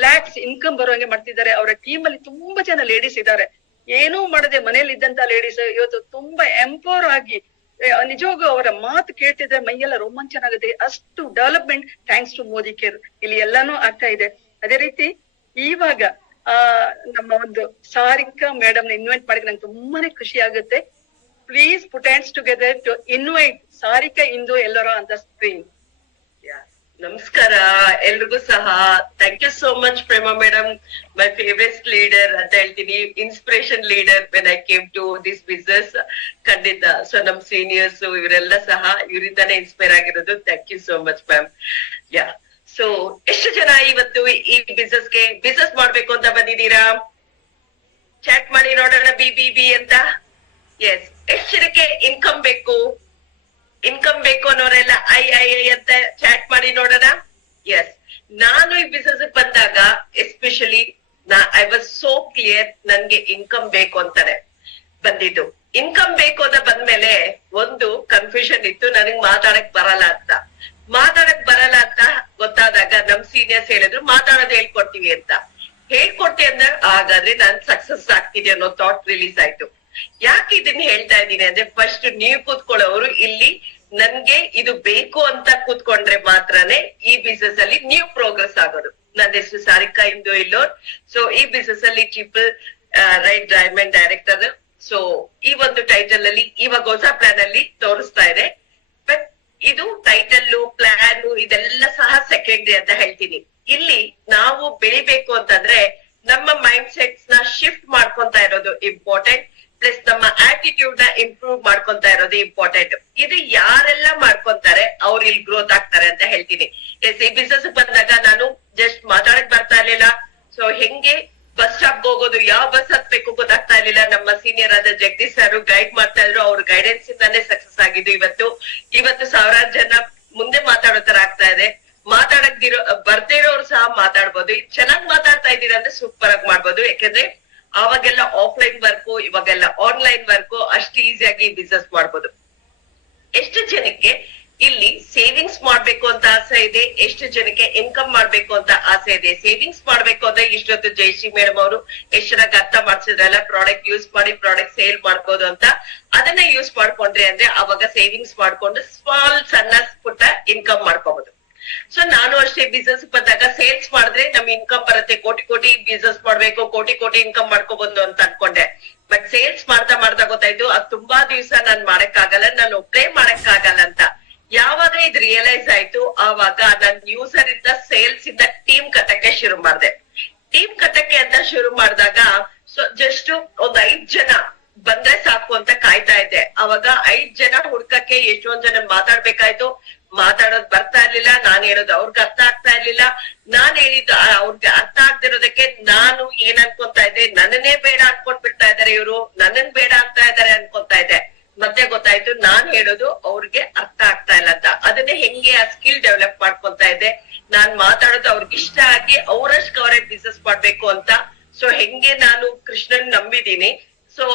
lakhs ಇನ್ಕಮ್ ಬರುವಂಗೆ ಮಾಡ್ತಿದ್ದಾರೆ. ಅವರ ಟೀಮ್ ಅಲ್ಲಿ ತುಂಬಾ ಜನ ಲೇಡೀಸ್ ಇದ್ದಾರೆ. ಏನೂ ಮಾಡದೆ ಮನೇಲಿ ಇದ್ದಂತ ಲೇಡೀಸ್ ಇವತ್ತು ತುಂಬಾ ಎಂಪವರ್ ಆಗಿ, ನಿಜವಾಗೂ ಅವರ ಮಾತು ಕೇಳ್ತಿದ್ರೆ ಮೈಯೆಲ್ಲ ರೋಮಾಂಚನ ಆಗುತ್ತೆ. ಅಷ್ಟು development thanks to Modicare ಇಲ್ಲಿ ಎಲ್ಲಾನು ಆಗ್ತಾ ಇದೆ. ಅದೇ ರೀತಿ ಇವಾಗ ನಮ್ಮ ಒಂದು ಸಾರಿಕಾ ಮೇಡಮ್ ನ ಇನ್ವೈಟ್ ಮಾಡಿ ನಂಗೆ ತುಂಬಾನೇ ಖುಷಿ ಆಗುತ್ತೆ. Please put hands together to invite Sarika ಇಂದು ಎಲ್ಲರ ಅಂತ ಸ್ಕ್ರೀನ್. ನಮಸ್ಕಾರ ಎಲ್ರಿಗೂ ಸಹ. Thank you so much Prema madam, my favourite leader ಅಂತ ಹೇಳ್ತೀನಿ, inspiration leader when I came to this business. ಖಂಡಿತ. ಸೊ ನಮ್ ಸೀನಿಯರ್ಸ್ ಇವರೆಲ್ಲ ಸಹ ಇವರಿಂದಾನೇ ಇನ್ಸ್ಪೈರ್ ಆಗಿರೋದು. Thank you so much ma'am. Yeah, so ಎಷ್ಟು ಜನ ಇವತ್ತು ಈ ಬಿಸ್ನೆಸ್ ಮಾಡ್ಬೇಕು ಅಂತ ಬಂದಿದ್ದೀರಾ? ಚಾಟ್ ಮಾಡಿ ನೋಡೋಣ. ಬಿ ಅಂತ. ಎಸ್, ಎಷ್ಟು ಜನಕ್ಕೆ ಇನ್ಕಮ್ ಬೇಕು ಅನ್ನೋರೆಲ್ಲ ಐ ಅಂತ ಚಾಟ್ ಮಾಡಿ ನೋಡೋಣ. ಎಸ್, ನಾನು ಈ ಬಿಸ್ನೆಸ್ ಬಂದಾಗ especially I was so clear, ನನ್ಗೆ ಇನ್ಕಮ್ ಬೇಕು ಅಂತಾನೆ ಬಂದಿದ್ದು. ಇನ್ಕಮ್ ಬೇಕು ಅಂತ ಬಂದ್ಮೇಲೆ ಒಂದು ಕನ್ಫ್ಯೂಷನ್ ಇತ್ತು, ನನಗ್ ಮಾತಾಡಕ್ ಬರಲ್ಲ ಅಂತ. ಗೊತ್ತಾದಾಗ ನಮ್ ಸೀನಿಯರ್ಸ್ ಹೇಳಿದ್ರು ಮಾತಾಡೋದು ಹೇಳ್ಕೊಡ್ತೀವಿ ಅಂತ. ಹೇಳ್ಕೊಡ್ತಿ ಅಂದ್ರೆ ಹಾಗಾದ್ರೆ ನಾನ್ ಸಕ್ಸಸ್ ಆಗ್ತೀನಿ ಅನ್ನೋ ಥಾಟ್ ರಿಲೀಸ್ ಆಯ್ತು. ಯಾಕೆ ಇದನ್ನ ಹೇಳ್ತಾ ಇದ್ದೀನಿ ಅಂದ್ರೆ, ಫಸ್ಟ್ ನೀವ್ ಕೂತ್ಕೊಳ್ಳೋರು ಇಲ್ಲಿ ನನ್ಗೆ ಇದು ಬೇಕು ಅಂತ ಕೂತ್ಕೊಂಡ್ರೆ ಮಾತ್ರನೇ ಈ ಬಿಸ್ನೆಸ್ ಅಲ್ಲಿ ನೀವು ಪ್ರೋಗ್ರೆಸ್ ಆಗೋದು. ನನ್ನ ಹೆಸರು ಸಾರಿಕಾ ಇಂದು ಇಲ್ಲೋರ್. ಸೊ ಈ ಬಿಸ್ನೆಸ್ ಅಲ್ಲಿ triple right diamond director. So ಈ ಒಂದು ಟೈಟಲ್ ಅಲ್ಲಿ ಇವಾಗ ಹೊಸ ಪ್ಲಾನ್ ಅಲ್ಲಿ ತೋರಿಸ್ತಾ ಇದೆ. ಬಟ್ ಇದು ಟೈಟಲ್ ಪ್ಲಾನ್ ಇದೆಲ್ಲ ಸಹ ಸೆಕೆಂಡ್ರಿ ಅಂತ ಹೇಳ್ತೀನಿ. ಇಲ್ಲಿ ನಾವು ಬೆಳಿಬೇಕು ಅಂತಂದ್ರೆ ನಮ್ಮ ಮೈಂಡ್ ಸೆಟ್ಸ್ ನ ಶಿಫ್ಟ್ ಮಾಡ್ಕೊಂತ ಇರೋದು ಇಂಪಾರ್ಟೆಂಟ್. ಪ್ಲಸ್ ನಮ್ಮ ಆಟಿಟ್ಯೂಡ್ ನ ಇಂಪ್ರೂವ್ ಮಾಡ್ಕೊಂತ ಇರೋದು ಇಂಪಾರ್ಟೆಂಟ್. ಇದು ಯಾರೆಲ್ಲ ಮಾಡ್ಕೊಂತಾರೆ ಅವ್ರು ಇಲ್ಲಿ ಗ್ರೋತ್ ಆಗ್ತಾರೆ ಅಂತ ಹೇಳ್ತೀನಿ. ಈ ಬಿಸ್ನೆಸ್ ಬಂದಾಗ ನಾನು ಜಸ್ಟ್ ಮಾತಾಡಕ್ ಬರ್ತಾ ಇರ್ಲಿಲ್ಲ. ಸೊ ಹೆಂಗೆ ಬಸ್ ಸ್ಟಾಪ್ ಹೋಗೋದು, ಯಾವ ಬಸ್ ಹತ್ಬೇಕು ಗೊತ್ತಾಗ್ತಾ ಇರ್ಲಿಲ್ಲ. ನಮ್ಮ ಸೀನಿಯರ್ ಆದ ಜಗದೀಶ್ ಸರ್ ಗೈಡ್ ಮಾಡ್ತಾ ಇದ್ರು. ಅವ್ರ ಗೈಡೆನ್ಸ್ ಇಂದಾನೇ ಸಕ್ಸಸ್ ಆಗಿದ್ದು. ಇವತ್ತು ಸಾವಿರಾರು ಜನ ಮುಂದೆ ಮಾತಾಡೋ ತರ ಆಗ್ತಾ ಇದೆ. ಬರ್ದೇ ಇರೋರು ಸಹ ಮಾತಾಡ್ಬೋದು. ಚೆನ್ನಾಗ್ ಮಾತಾಡ್ತಾ ಇದ್ದೀರಾ ಅಂದ್ರೆ ಸೂಪರ್ ಆಗಿ ಮಾಡ್ಬೋದು. ಯಾಕಂದ್ರೆ ಅವಾಗೆಲ್ಲ ಆಫ್ಲೈನ್ ವರ್ಕು, ಇವಾಗೆಲ್ಲ ಆನ್ಲೈನ್ ವರ್ಕು ಅಷ್ಟು ಈಸಿಯಾಗಿ ಬಿಸ್ನೆಸ್ ಮಾಡ್ಬೋದು. ಎಷ್ಟು ಜನಕ್ಕೆ ಇಲ್ಲಿ ಸೇವಿಂಗ್ಸ್ ಮಾಡ್ಬೇಕು ಅಂತ ಆಸೆ ಇದೆ, ಎಷ್ಟು ಜನಕ್ಕೆ ಇನ್ಕಮ್ ಮಾಡ್ಬೇಕು ಅಂತ ಆಸೆ ಇದೆ. ಸೇವಿಂಗ್ಸ್ ಮಾಡ್ಬೇಕು ಅಂದ್ರೆ ಇಷ್ಟೊತ್ತು ಜಯಶ್ರೀ ಮೇಡಮ್ ಅವರು ಎಷ್ಟು ಚೆನ್ನಾಗಿ ಅರ್ಥ ಮಾಡ್ಸಿದ್ರಲ್ಲ, ಪ್ರಾಡಕ್ಟ್ ಯೂಸ್ ಮಾಡಿ ಪ್ರಾಡಕ್ಟ್ ಸೇಲ್ ಮಾಡ್ಬೋದು ಅಂತ. ಅದನ್ನ ಯೂಸ್ ಮಾಡ್ಕೊಂಡ್ರಿ ಅಂದ್ರೆ ಅವಾಗ ಸೇವಿಂಗ್ಸ್ ಮಾಡ್ಕೊಂಡು ಸಣ್ಣ ಪುಟ್ಟ ಇನ್ಕಮ್ ಮಾಡ್ಕೋಬಹುದು. ಸೊ ನಾನು ಅಷ್ಟೇ ಬಿಸ್ನೆಸ್ ಬಂದಾಗ ಸೇಲ್ಸ್ ಮಾಡಿದ್ರೆ ನಮ್ ಇನ್ಕಮ್ ಬರುತ್ತೆ, ಕೋಟಿ ಬಿಸ್ನೆಸ್ ಮಾಡ್ಬೇಕು, ಕೋಟಿ ಇನ್ಕಮ್ ಮಾಡ್ಕೋಬಹುದು ಅಂತ ಅನ್ಕೊಂಡೆ. ಬಟ್ ಸೇಲ್ಸ್ ಮಾಡ್ತಾ ಗೊತ್ತಾಯ್ತು ಅದು ತುಂಬಾ ದಿವಸ ನಾನ್ ಮಾಡಕ್ಕಾಗಲ್ಲ, ನಾನು ಒಬ್ಳೇ ಮಾಡಕ್ಕಾಗಲ್ಲ ಅಂತ. ಯಾವಾಗ ಇದು ರಿಯಲೈಸ್ ಆಯ್ತು ಆವಾಗ ನಾನ್ ಯೂಸರ್ ಇಂದ ಸೇಲ್ಸ್ ಇಂದ ಟೀಮ್ ಕಟ್ಟಕ್ಕೆ ಶುರು ಮಾಡಿದೆ. ಟೀಮ್ ಕಟ್ಟಕ್ಕೆ ಅಂತ ಶುರು ಮಾಡಿದಾಗ ಸೊ ಜಸ್ಟ್ ಒಂದ್ 5 ಜನ ಬಂದ್ರೆ ಸಾಕು ಅಂತ ಕಾಯ್ತಾ ಇದ್ದೆ. ಅವಾಗ 5 ಜನ ಹುಡ್ಕಕ್ಕೆ ಎಷ್ಟೊಂದ್ ಜನ ಮಾತಾಡ್ಬೇಕಾಯ್ತು. ಮಾತಾಡೋದ್ ಬರ್ತಾ ಇರ್ಲಿಲ್ಲ, ನಾನ್ ಹೇಳೋದು ಅವ್ರಿಗೆ ಅರ್ಥ ಆಗ್ತಾ ಇರ್ಲಿಲ್ಲ. ನಾನ್ ಹೇಳಿದ್ದು ಅವ್ರಿಗೆ ಅರ್ಥ ಆಗ್ದಿರೋದಕ್ಕೆ ನಾನು ಏನ್ ಅನ್ಕೊಂತಾ ಇದ್ದೆ, ನನ್ನನ್ನೇ ಬೇಡ ಅನ್ಕೊಂಡ್ ಬಿಡ್ತಾ ಇದಾರೆ ಇವ್ರು, ನನ್ನನ್ ಬೇಡ ಅಂತ ಇದಾರೆ ಅನ್ಕೊಂತಾ ಇದ್ದೆ. ಮತ್ತೆ ಗೊತ್ತಾಯ್ತು ನಾನ್ ಹೇಳೋದು ಅವ್ರಿಗೆ ಅರ್ಥ ಆಗ್ತಾ ಇಲ್ಲ ಅಂತ. ಅದನ್ನೇ ಹೆಂಗೆ ಆ ಸ್ಕಿಲ್ ಡೆವಲಪ್ ಮಾಡ್ಕೊಂತಾ ಇದ್ದೆ. ನಾನ್ ಮಾತಾಡೋದು ಅವ್ರಿಗೆ ಇಷ್ಟ ಆಗಿ ಅವರಷ್ಟು ಅವರೇ ಬಿಸ್ನೆಸ್ ಮಾಡ್ಬೇಕು ಅಂತ. ಸೊ ಹೆಂಗೆ ನಾನು ಕೃಷ್ಣನ್ ನಂಬಿದೀನಿ, ಸೊ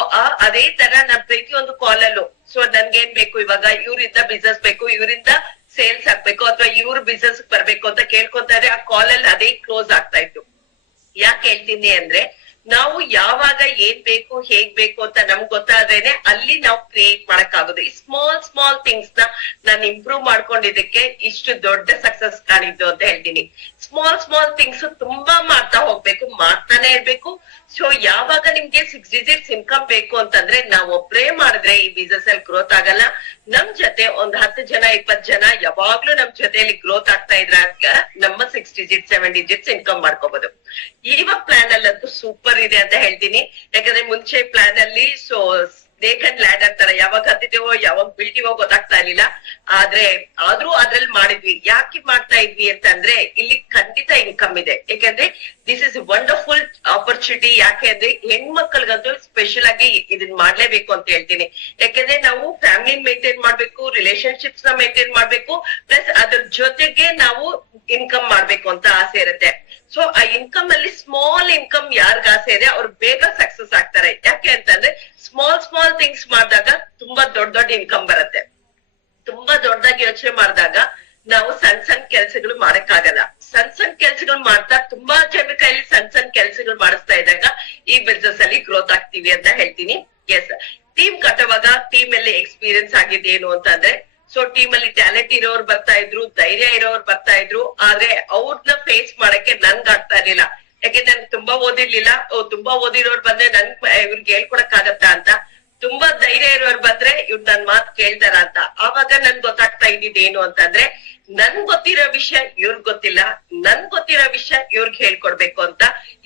ಅದೇ ತರ ನಾನ್ ಪ್ರತಿಯೊಂದು ಕಾಲಲ್ಲೂ ಸೊ ನನ್ಗೇನ್ ಬೇಕು, ಇವಾಗ ಇವ್ರಿಂದ ಬಿಸ್ನೆಸ್ ಬೇಕು, ಇವರಿಂದ ಸೇಲ್ಸ್ ಆಗ್ಬೇಕು, ಅಥವಾ ಇವ್ರ ಬಿಸ್ನೆಸ್ ಬರ್ಬೇಕು ಅಂತ ಕೇಳ್ಕೊಂತಾ ಇದ್ರೆ ಆ ಕಾಲಲ್ಲಿ ಅದೇ ಕ್ಲೋಸ್ ಆಗ್ತಾ ಇತ್ತು. ಯಾಕೆ ಹೇಳ್ತೀನಿ ಅಂದ್ರೆ, ನಾವು ಯಾವಾಗ ಏನ್ ಬೇಕು ಹೇಗ್ ಬೇಕು ಅಂತ ನಮ್ಗೆ ಗೊತ್ತಾದ್ರೇನೆ ಅಲ್ಲಿ ನಾವು ಕ್ರಿಯೇಟ್ ಮಾಡಕ್ ಆಗೋದು. ಈ ಸ್ಮಾಲ್ ಥಿಂಗ್ಸ್ ನ ನಾನು ಇಂಪ್ರೂವ್ ಮಾಡ್ಕೊಂಡಿದ್ದಕ್ಕೆ ಇಷ್ಟು ದೊಡ್ಡ ಸಕ್ಸಸ್ ಕಾಣಿದ್ದು ಅಂತ ಹೇಳ್ತೀನಿ. ಸ್ಮಾಲ್ ಥಿಂಗ್ಸ್ ತುಂಬಾ ಮಾಡ್ತಾ ಹೋಗ್ಬೇಕು, ಮಾಡ್ತಾನೆ ಇರ್ಬೇಕು. ಸೊ ಯಾವಾಗ ನಿಮ್ಗೆ 6 digits ಇನ್ಕಮ್ ಬೇಕು ಅಂತಂದ್ರೆ ನಾವ್ ಒಬ್ರೇ ಮಾಡಿದ್ರೆ ಈ ಬಿಸ್ನೆಸ್ ಅಲ್ಲಿ ಗ್ರೋತ್ ಆಗಲ್ಲ. ನಮ್ ಜೊತೆ ಒಂದ್ 10 ಜನ 20 ಜನ ಯಾವಾಗ್ಲೂ ನಮ್ ಜೊತೆಯಲ್ಲಿ ಗ್ರೋತ್ ಆಗ್ತಾ ಇದ್ರಾಗ ನಮ್ಮ 6 digits 7 digits ಇನ್ಕಮ್ ಮಾಡ್ಕೋಬಹುದು. ಇವಾಗ ಪ್ಲಾನ್ ಅಲ್ಲಂತೂ ಸೂಪರ್ ಇದೆ ಅಂತ ಹೇಳ್ತೀನಿ. ಯಾಕಂದ್ರೆ ಮುಂಚೆ ಪ್ಲಾನ್ ಅಲ್ಲಿ ಸೊ ಸ್ನೇಕ್ ಅಂಡ್ ಲ್ಯಾಡರ್ ತರ ಯಾವಾಗ ಹತ್ತಿದ್ದೇವೋ ಯಾವಾಗ ಬೀಳ್ತೀವೋ ಗೊತ್ತಾಗ್ತಾ ಇರ್ಲಿಲ್ಲ. ಆದ್ರೂ ಅದ್ರಲ್ಲಿ ಮಾಡಿದ್ವಿ. ಯಾಕೆ ಮಾಡ್ತಾ ಇದ್ವಿ ಅಂತಂದ್ರೆ ಇಲ್ಲಿ ಖಂಡಿತ ಇನ್ಕಮ್ ಇದೆ. ಯಾಕಂದ್ರೆ ದಿಸ್ ಇಸ್ ವಂಡರ್ಫುಲ್ ಆಪರ್ಚುನಿಟಿ. ಯಾಕೆ ಅಂದ್ರೆ ಹೆಣ್ಮಕ್ಳಿಗಂತೂ ಸ್ಪೆಷಲ್ ಆಗಿ ಇದನ್ ಮಾಡ್ಲೇಬೇಕು ಅಂತ ಹೇಳ್ತೀನಿ. ಯಾಕಂದ್ರೆ ನಾವು ಫ್ಯಾಮಿಲಿ ಮೇಂಟೈನ್ ಮಾಡ್ಬೇಕು, ರಿಲೇಶನ್ಶಿಪ್ಸ್ ನ ಮೇಂಟೈನ್ ಮಾಡ್ಬೇಕು, ಪ್ಲಸ್ ಅದ್ರ ಜೊತೆಗೆ ನಾವು ಇನ್ಕಮ್ ಮಾಡ್ಬೇಕು ಅಂತ ಆಸೆ ಇರುತ್ತೆ. ಸೊ ಆ ಇನ್ಕಮ್ ಅಲ್ಲಿ ಸ್ಮಾಲ್ ಇನ್ಕಮ್ ಯಾರ್ಗ ಆಸೆ ಇದೆ ಅವ್ರು ಬೇಗ ಸಕ್ಸಸ್ ಆಗ್ತಾರೆ. ಯಾಕೆ ಅಂತಂದ್ರೆ ಸ್ಮಾಲ್ ಥಿಂಗ್ಸ್ ಮಾಡಿದಾಗ ತುಂಬಾ ದೊಡ್ಡ ಇನ್ಕಮ್ ಬರುತ್ತೆ. ತುಂಬಾ ದೊಡ್ಡದಾಗಿ ಯೋಚನೆ ಮಾಡಿದಾಗ ನಾವು ಸಣ್ಣ ಕೆಲ್ಸಗಳು ಮಾಡಕ್ಕಾಗಲ್ಲ. ಸಣ್ಣ ಕೆಲ್ಸಗಳು ಮಾಡ್ತಾ ತುಂಬಾ ಜನರ ಕೈಲಿ ಸಣ್ಣ ಕೆಲ್ಸಗಳು ಮಾಡಿಸ್ತಾ ಇದ್ದಾಗ ಈ ಬಿಸ್ನೆಸ್ ಅಲ್ಲಿ ಗ್ರೋತ್ ಆಗ್ತೀವಿ ಅಂತ ಹೇಳ್ತೀನಿ. ಎಸ್, ಟೀಮ್ ಕಟ್ಟುವಾಗ ಟೀಮ್ ಅಲ್ಲಿ ಎಕ್ಸ್ಪೀರಿಯನ್ಸ್ ಆಗಿದೆ ಏನು ಅಂತಂದ್ರೆ, ಸೊ ಟೀಮ್ ಅಲ್ಲಿ ಟ್ಯಾಲೆಂಟ್ ಇರೋರು ಬರ್ತಾ ಇದ್ರು, ಧೈರ್ಯ ಇರೋರು ಬರ್ತಾ ಇದ್ರು. ಆದ್ರೆ ಅವ್ರನ್ನ ಫೇಸ್ ಮಾಡಕ್ಕೆ ನನ್ಗ್ ಆಗ್ತಾ ಇರ್ಲಿಲ್ಲ. ಯಾಕೆಂದ್ರೆ ನನ್ ತುಂಬಾ ಓದಿರ್ಲಿಲ್ಲ. ತುಂಬಾ ಓದಿರೋರು ಬಂದ್ರೆ ಇವ್ರಿಗೆ ಹೇಳ್ಕೊಡಕ್ ಆಗತ್ತಾ ಅಂತ. ತುಂಬಾ ಧೈರ್ಯ ಇರೋರು ಬಂದ್ರೆ ಇವ್ರು ನನ್ ಮಾತ್ ಕೇಳ್ತಾರ ಅಂತ. ಆವಾಗ ನನ್ ಗೊತ್ತಾಗ್ತಾ ಇದ್ದಿದ್ದೇನು ಅಂತಂದ್ರೆ, ನನ್ ಗೊತ್ತಿರೋ ವಿಷಯ ಇವ್ರಿಗೆ ಗೊತ್ತಿಲ್ಲ, ನನ್ ಗೊತ್ತಿರೋ ವಿಷಯ ಇವ್ರಿಗೆ ಹೇಳ್ಕೊಡ್ಬೇಕು ಅಂತ.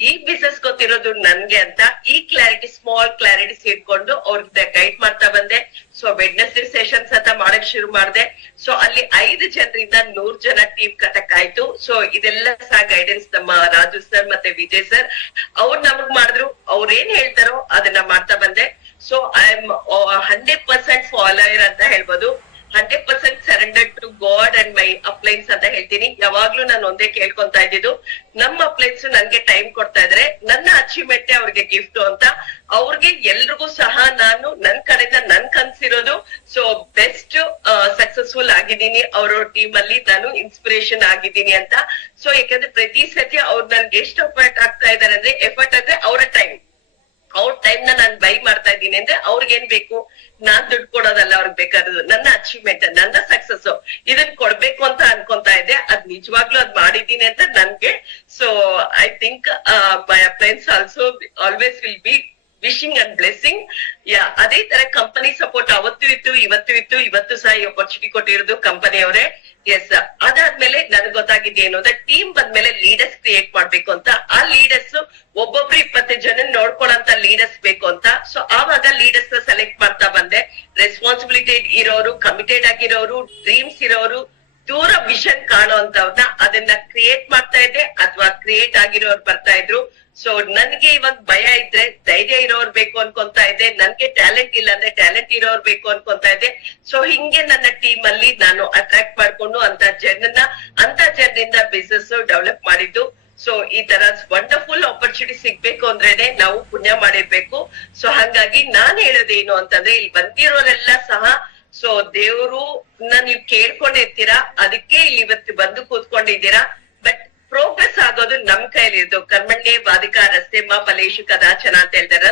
ಈ ಬಿಸ್ನೆಸ್ ಗೊತ್ತಿರೋದು ನನ್ಗೆ ಅಂತ ಈ ಸ್ಮಾಲ್ ಕ್ಲಾರಿಟೀಸ್ ಇಟ್ಕೊಂಡು ಅವ್ರಿಗೆ ಗೈಡ್ ಮಾಡ್ತಾ ಬಂದೆ. ಸೊ ವೆಡ್ನೆಸ್ಡೇ ಸೆಷನ್ಸ್ ಅಂತ ಮಾಡಕ್ ಶುರು ಮಾಡಿದೆ. ಸೊ ಅಲ್ಲಿ 5 ಜನರಿಂದ 100 ಜನ ಟೀಮ್ ಕಟ್ಟಕ್ ಆಯ್ತು. ಸೊ ಇದೆಲ್ಲ ಸಹ ಗೈಡೆನ್ಸ್ ನಮ್ಮ ರಾಜು ಸರ್ ಮತ್ತೆ ವಿಜಯ್ ಸರ್ ಅವ್ರು ನಮಗ್ ಮಾಡಿದ್ರು. ಅವ್ರೇನ್ ಹೇಳ್ತಾರೋ ಅದನ್ನ ಮಾಡ್ತಾ ಬಂದೆ. ಸೊ ಐ ಆಮ್ 100% ಫಾಲೋಯರ್ ಅಂತ ಹೇಳ್ಬೋದು. 100% surrender to God and my uplines ಅಂತ ಹೇಳ್ತೀನಿ. ಯಾವಾಗ್ಲೂ ನಾನು ಒಂದೇ ಕೇಳ್ಕೊಂತಾ ಇದ್ದಿದ್ದು, ನಮ್ಮ ಅಪ್ಲೈನ್ಸ್ ನನ್ಗೆ ಟೈಮ್ ಕೊಡ್ತಾ ಇದ್ರೆ ನನ್ನ ಅಚೀವ್ಮೆಂಟ್ ಅವ್ರಿಗೆ ಗಿಫ್ಟ್ ಅಂತ. ಅವ್ರಿಗೆ ಎಲ್ರಿಗೂ ಸಹ ನಾನು ನನ್ ಕಡೆಯಿಂದ ನನ್ ಕನ್ಸಿರೋದು ಸೊ ಬೆಸ್ಟ್ ಸಕ್ಸಸ್ಫುಲ್ ಆಗಿದ್ದೀನಿ. ಅವ್ರ ಟೀಮ್ ಅಲ್ಲಿ ನಾನು ಇನ್ಸ್ಪಿರೇಷನ್ ಆಗಿದ್ದೀನಿ ಅಂತ. ಸೊ ಯಾಕಂದ್ರೆ ಪ್ರತಿ ಸತಿ ಅವ್ರು ನನ್ಗೆ ಎಷ್ಟು ಎಫರ್ಟ್ ಆಗ್ತಾ ಇದಾರೆ ಅಂದ್ರೆ, ಎಫರ್ಟ್ ಅಂದ್ರೆ ಅವರ ಟೈಮ್ ನ ನಾನ್ ಬೈ ಮಾಡ್ತಾ ಇದ್ದೀನಿ ಅಂದ್ರೆ ಅವ್ರಿಗೆ ಏನ್ ಬೇಕು, ನಾನ್ ದುಡ್ಡು ಕೊಡೋದಲ್ಲ ಅವ್ರಿಗೆ ಬೇಕಾದದ್ದು, ನನ್ನ ಅಚೀವ್ಮೆಂಟ್, ನನ್ನ ಸಕ್ಸಸ್ ಇದನ್ ಕೊಡ್ಬೇಕು ಅಂತ ಅನ್ಕೊಂತಾ ಇದ್ದೆ. ಅದ್ ನಿಜವಾಗ್ಲೂ ಅದ್ ಮಾಡಿದೀನಿ ಅಂತ ನನ್ಗೆ. So I think my appliances also always will be wishing and blessing. ಅದೇ ತರ ಕಂಪನಿ ಸಪೋರ್ಟ್ ಅವತ್ತು ಇತ್ತು, ಇವತ್ತು ಸಹ ಈ ಅಪರ್ಚುನಿಟಿ ಕೊಟ್ಟಿರೋದು ಕಂಪನಿ ಅವರೇ. ಎಸ್, ಅದಾದ್ಮೇಲೆ ನನ್ಗೆ ಗೊತ್ತಾಗಿದ್ದೇನು ಅಂದ್ರೆ, ಟೀಮ್ ಬಂದ್ಮೇಲೆ ಲೀಡರ್ಸ್ ಕ್ರಿಯೇಟ್ ಮಾಡ್ಬೇಕು ಅಂತ. ಆ ಲೀಡರ್ಸ್ ಒಬ್ಬೊಬ್ರು 20 ಜನ ನೋಡ್ಕೊಳ್ಳೋಂತ ಲೀಡರ್ಸ್ ಬೇಕು ಅಂತ. ಸೊ ಆವಾಗ ಲೀಡರ್ಸ್ ನ ಸೆಲೆಕ್ಟ್ ಮಾಡ್ತಾ ಬಂದೆ. ರೆಸ್ಪಾನ್ಸಿಬಿಲಿಟಿ ಇರೋರು, ಕಮಿಟೆಡ್ ಆಗಿರೋರು, ಡ್ರೀಮ್ಸ್ ಇರೋರು, ದೂರ ವಿಷನ್ ಕಾಣೋ ಅಂತವ್ರನ್ನ ಅದನ್ನ ಕ್ರಿಯೇಟ್ ಮಾಡ್ತಾ ಇದ್ದೆ, ಅಥವಾ ಕ್ರಿಯೇಟ್ ಆಗಿರೋರು ಬರ್ತಾ ಇದ್ರು. ಸೊ ನನ್ಗೆ ಇವಾಗ ಭಯ ಇದ್ರೆ ಧೈರ್ಯ ಇರೋರ್ ಬೇಕು ಅನ್ಕೊಂತಾ ಇದ್ದೆ, ನನ್ಗೆ ಟ್ಯಾಲೆಂಟ್ ಇಲ್ಲ ಅಂದ್ರೆ ಟ್ಯಾಲೆಂಟ್ ಇರೋರ್ ಬೇಕು ಅನ್ಕೊಂತಾ ಇದ್ದೆ. ಸೊ ಹಿಂಗೆ ನನ್ನ ಟೀಮ್ ಅಲ್ಲಿ ನಾನು ಅಟ್ರಾಕ್ಟ್ ಮಾಡ್ಕೊಂಡು ಅಂತ ಜನರಿಂದ ಬಿಸ್ನೆಸ್ ಡೆವಲಪ್ ಮಾಡಿದ್ದು. ಸೊ ಈ ತರ ವಂಡರ್ಫುಲ್ ಆಪರ್ಚುನಿಟಿ ಸಿಗ್ಬೇಕು ಅಂದ್ರೇನೆ ನಾವು ಪುಣ್ಯ ಮಾಡಿರ್ಬೇಕು. ಸೊ ಹಾಗಾಗಿ ನಾನ್ ಹೇಳೋದೇನು ಅಂತಂದ್ರೆ, ಇಲ್ಲಿ ಬಂದಿರೋರೆಲ್ಲ ಸಹ ಸೊ ದೇವ್ರು ನೀವ್ ಕೇಳ್ಕೊಂಡಿರ್ತೀರಾ, ಅದಕ್ಕೆ ಇಲ್ಲಿ ಇವತ್ತು ಬಂದು ಕೂತ್ಕೊಂಡಿದ್ದೀರಾ. ಬಟ್ ಪ್ರೋಗ್ರೆಸ್ ಆಗೋದು ನಮ್ ಕೈಲಿ ಇರೋದು. ಕರ್ಮಣ್ಯೇ ವಾದಿಕಾರಸ್ತೆ ಮಾ ಫಲೇಶು ಕದಾಚನ ಅಂತ ಹೇಳ್ತಾರ.